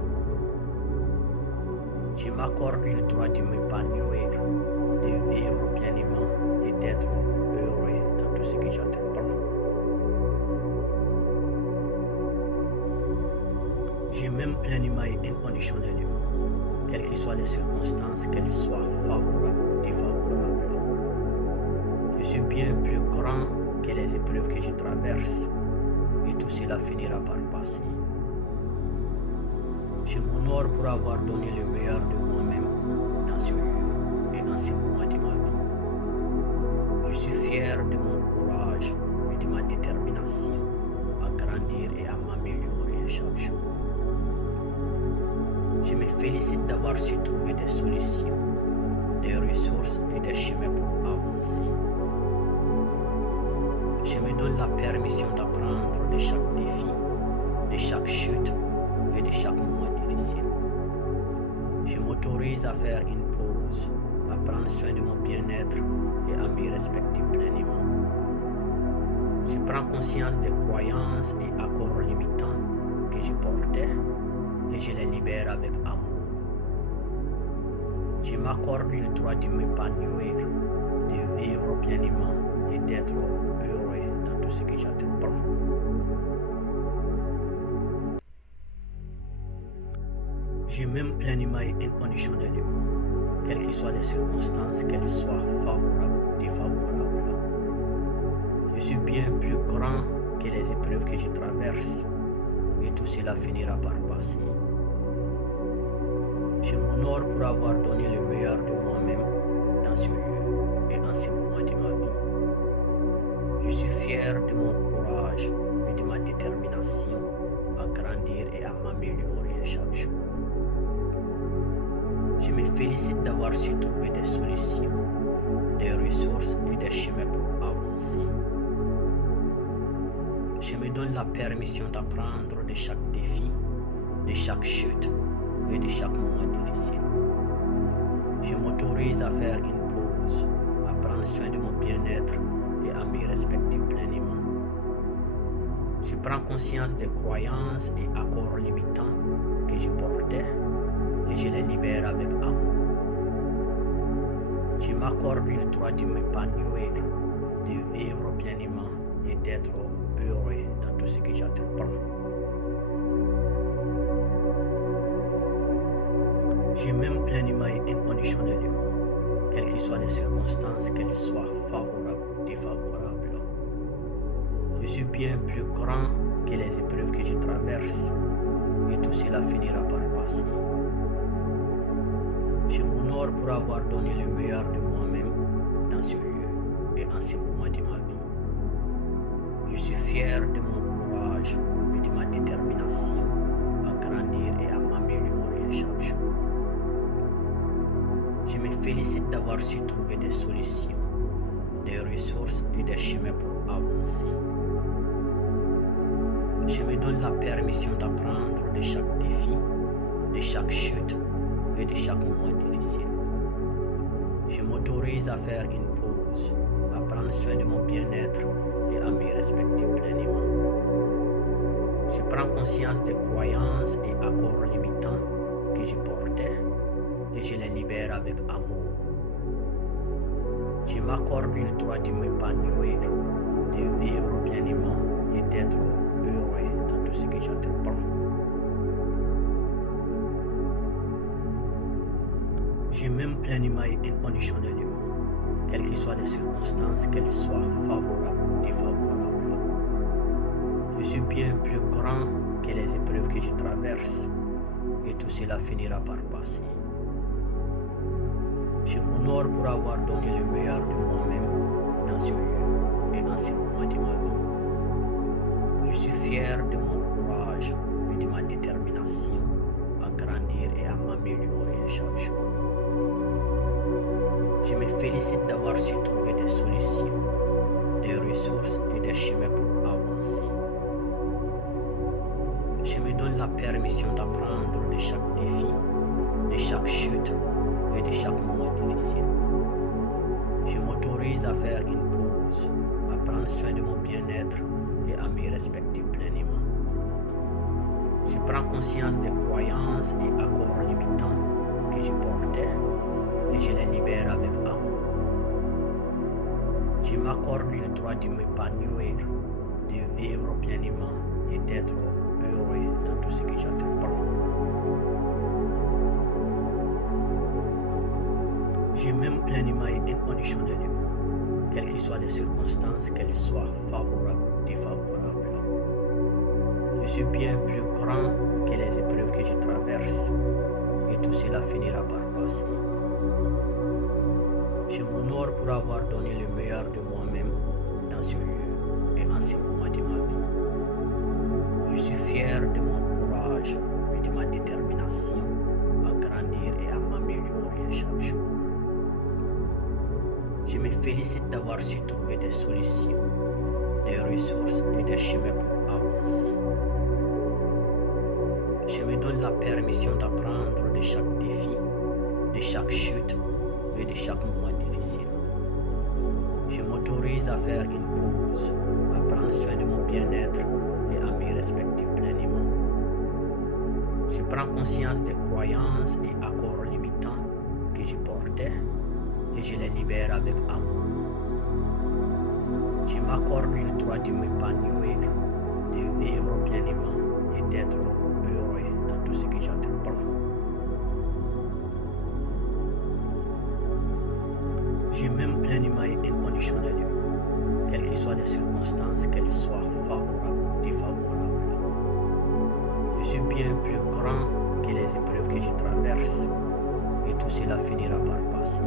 Je m'accorde le droit de m'épanouir, de vivre pleinement et d'être heureux dans tout ce que j'entreprends. Je m'aime pleinement et inconditionnellement, quelles que soient les circonstances, qu'elles soient favorables ou défavorables. Je suis bien plus grand que les épreuves que je traverse, et tout cela finira par passer. Je m'honore pour avoir donné le meilleur de moi-même dans ce lieu et en ce moment de ma vie. Je suis fier de mon courage et de ma détermination à grandir et à m'améliorer chaque jour. Je me félicite d'avoir su trouver des solutions, des ressources et des chemins pour avancer. Je me donne la permission d'apprendre de chaque défi, de chaque chute et de chaque moment difficile. Je m'autorise à faire une pause, à prendre soin de mon bien-être et à me respecter pleinement. Je prends conscience des croyances et accords limitants que je portais et je les libère avec amour. Je m'accorde le droit de m'épanouir, de vivre pleinement et d'être heureux dans tout ce que j'entreprends. Je m'aime pleinement et inconditionnellement, quelles que soient les circonstances, qu'elles soient favorables ou défavorables. Je suis bien plus grand que les épreuves que je traverse, et tout cela finira par passer. Je m'honore pour avoir donné le meilleur de moi-même dans ce lieu et en ce moment de ma vie. Je suis fier de mon courage et de ma détermination à grandir et à m'améliorer chaque jour. Je me félicite d'avoir su trouver des solutions, des ressources et des chemins pour avancer. Je me donne la permission d'apprendre de chaque défi, de chaque chute et de chaque moment difficile. Je m'autorise à faire une pause, à prendre soin de mon bien-être et à me respecter pleinement. Je prends conscience des croyances et accords limitants que je portais et je les libère avec amour. Je m'accorde le droit de m'épanouir, de vivre pleinement et d'être heureux dans tout ce que j'entreprends. Je m'aime pleinement et inconditionnellement, quelles que soient les circonstances, qu'elles soient favorables ou défavorables. Je suis bien plus grand que les épreuves que je traverse, et tout cela finira par passer. Je m'honore pour avoir donné le meilleur de moi-même dans ce lieu et en ce moment de ma vie. Je suis fier de mon courage et de ma détermination à grandir et à m'améliorer chaque jour. Je me félicite d'avoir su trouver des solutions, des ressources et des chemins pour avancer. Je me donne la permission d'apprendre de chaque défi, de chaque chute et de chaque moment difficile. Je m'autorise à faire une pause, à prendre soin de mon bien-être et à me respecter pleinement. Je prends conscience des croyances et accords limitants que je portais et je les libère avec amour. Je m'accorde le droit de m'épanouir, de vivre pleinement et d'être heureux dans tout ce que j'entreprends. Je m'aime pleinement et inconditionnellement, quelles que soient les circonstances, qu'elles soient favorables ou défavorables. Je suis bien plus grand que les épreuves que je traverse, et tout cela finira par passer. Je m'honore pour avoir donné le meilleur de moi-même dans ce lieu et dans ce moment de ma vie. Je suis fier de mon courage et de ma détermination à grandir et à m'améliorer chaque jour. Je me félicite d'avoir su trouver des solutions, des ressources et des chemins pour avancer. Je me donne la permission d'apprendre de chaque défi, de chaque chute et de chaque moment difficile. Je m'autorise à faire une pause, à prendre soin de mon bien-être et à me respecter pleinement. Je prends conscience des croyances et accords limitants que je portais et je les libère avec amour. Je m'accorde le droit de m'épanouir, de vivre pleinement et d'être heureux dans tout ce que j'entreprends. Je m'aime pleinement et inconditionnellement, quelles que soient les circonstances, qu'elles soient favorables ou défavorables. Je suis bien plus grand que les épreuves que je traverse, et tout cela finira par passer. Je m'honore pour avoir donné le meilleur de moi-même dans ce lieu et en ce moment de ma vie. Je suis fier de mon courage et de ma détermination à grandir et à m'améliorer chaque jour. Je me félicite d'avoir su trouver des solutions, des ressources et des chemins pour avancer. Je me donne la permission d'apprendre de chaque défi, de chaque chute et de chaque moment difficile. Je m'autorise à faire une pause, à prendre soin de mon bien-être et à me respecter pleinement. Je prends conscience des croyances et accords limitants que je portais et je les libère avec amour. Je m'accorde le droit de m'épanouir, de vivre pleinement et d'être heureux dans tout ce que j'entreprends. Je m'aime pleinement et inconditionnellement, quelles que soient les circonstances, qu'elles soient favorables ou défavorables. Je suis bien plus grand que les épreuves que je traverse, et tout cela finira par passer.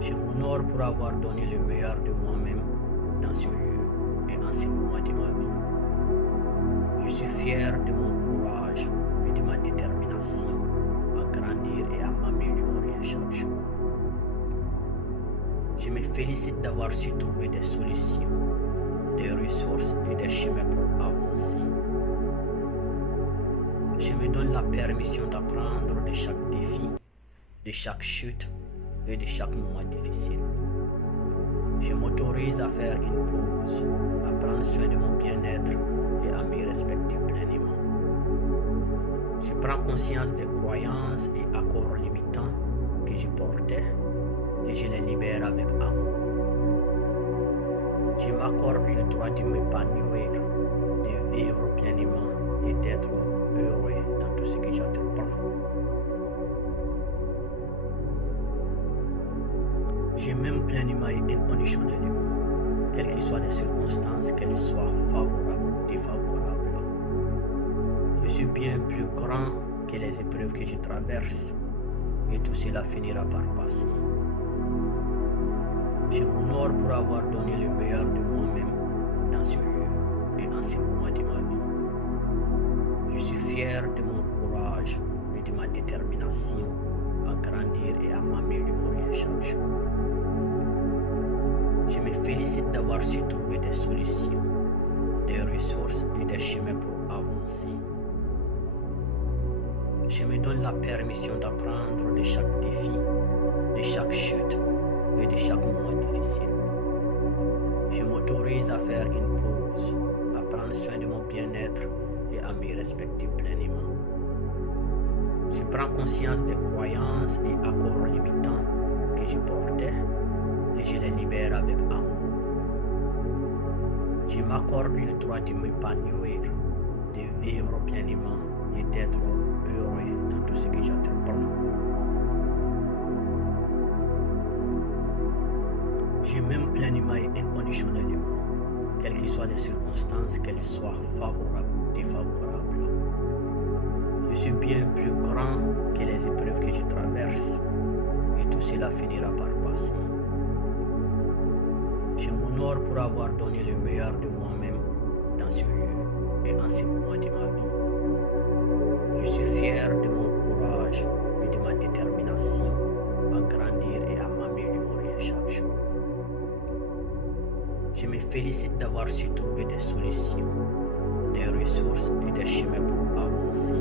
Je m'honore pour avoir donné le meilleur de moi-même dans ce lieu et en ce moment de ma vie. Je suis fier de mon courage et de ma détermination à grandir et à m'améliorer chaque jour. Je me félicite d'avoir su trouver des solutions, des ressources et des chemins pour avancer. Je me donne la permission d'apprendre de chaque défi, de chaque chute et de chaque moment difficile. Je m'autorise à faire une pause, à prendre soin de mon bien-être et à me respecter pleinement. Je prends conscience des croyances et accords limitants que je portais et je les libère avec amour. Je m'accorde le droit de m'épanouir, de vivre pleinement et d'être heureux dans tout ce que j'entreprends. Je m'aime pleinement et inconditionnellement, quelles que soient les circonstances, qu'elles soient favorables ou défavorables. Je suis bien plus grand que les épreuves que je traverse, et tout cela finira par passer. Je m'honore pour avoir donné le meilleur de moi-même dans ce lieu et en ce moment de ma vie. Je suis fier de mon courage et de ma détermination à grandir et à m'améliorer chaque jour. Je me félicite d'avoir su trouver des solutions, des ressources et des chemins pour avancer. Je me donne la permission d'apprendre de chaque défi, de chaque chute et de chaque moment difficile. Je m'autorise à faire une pause, à prendre soin de mon bien-être et à me respecter pleinement. Je prends conscience des croyances et accords limitants que je portais et je les libère avec amour. Je m'accorde le droit de m'épanouir, de vivre pleinement et d'être heureux dans tout ce que j'entreprends. Je m'aime pleinement et inconditionnellement, quelles que soient les circonstances, qu'elles soient favorables ou défavorables. Je suis bien plus grand que les épreuves que je traverse et tout cela finira par passer. Je m'honore pour avoir donné le meilleur de moi-même dans ce lieu et en ce moment de ma vie. Je suis fier de mon courage et de ma détermination à grandir et à m'améliorer chaque jour. Je me félicite d'avoir su trouver des solutions, des ressources et des chemins pour avancer.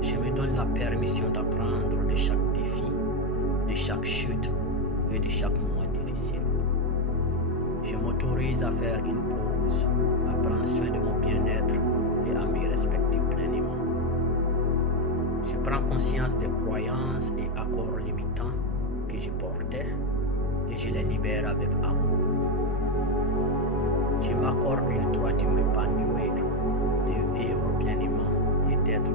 Je me donne la permission d'apprendre de chaque défi, de chaque chute et de chaque moment difficile. Je m'autorise à faire une pause, à prendre soin de mon bien-être et à me respecter pleinement. Je prends conscience des croyances et accords limitants que je portais et je les libère avec amour. Je m'accorde le droit de m'épanouir, de vivre pleinement et d'être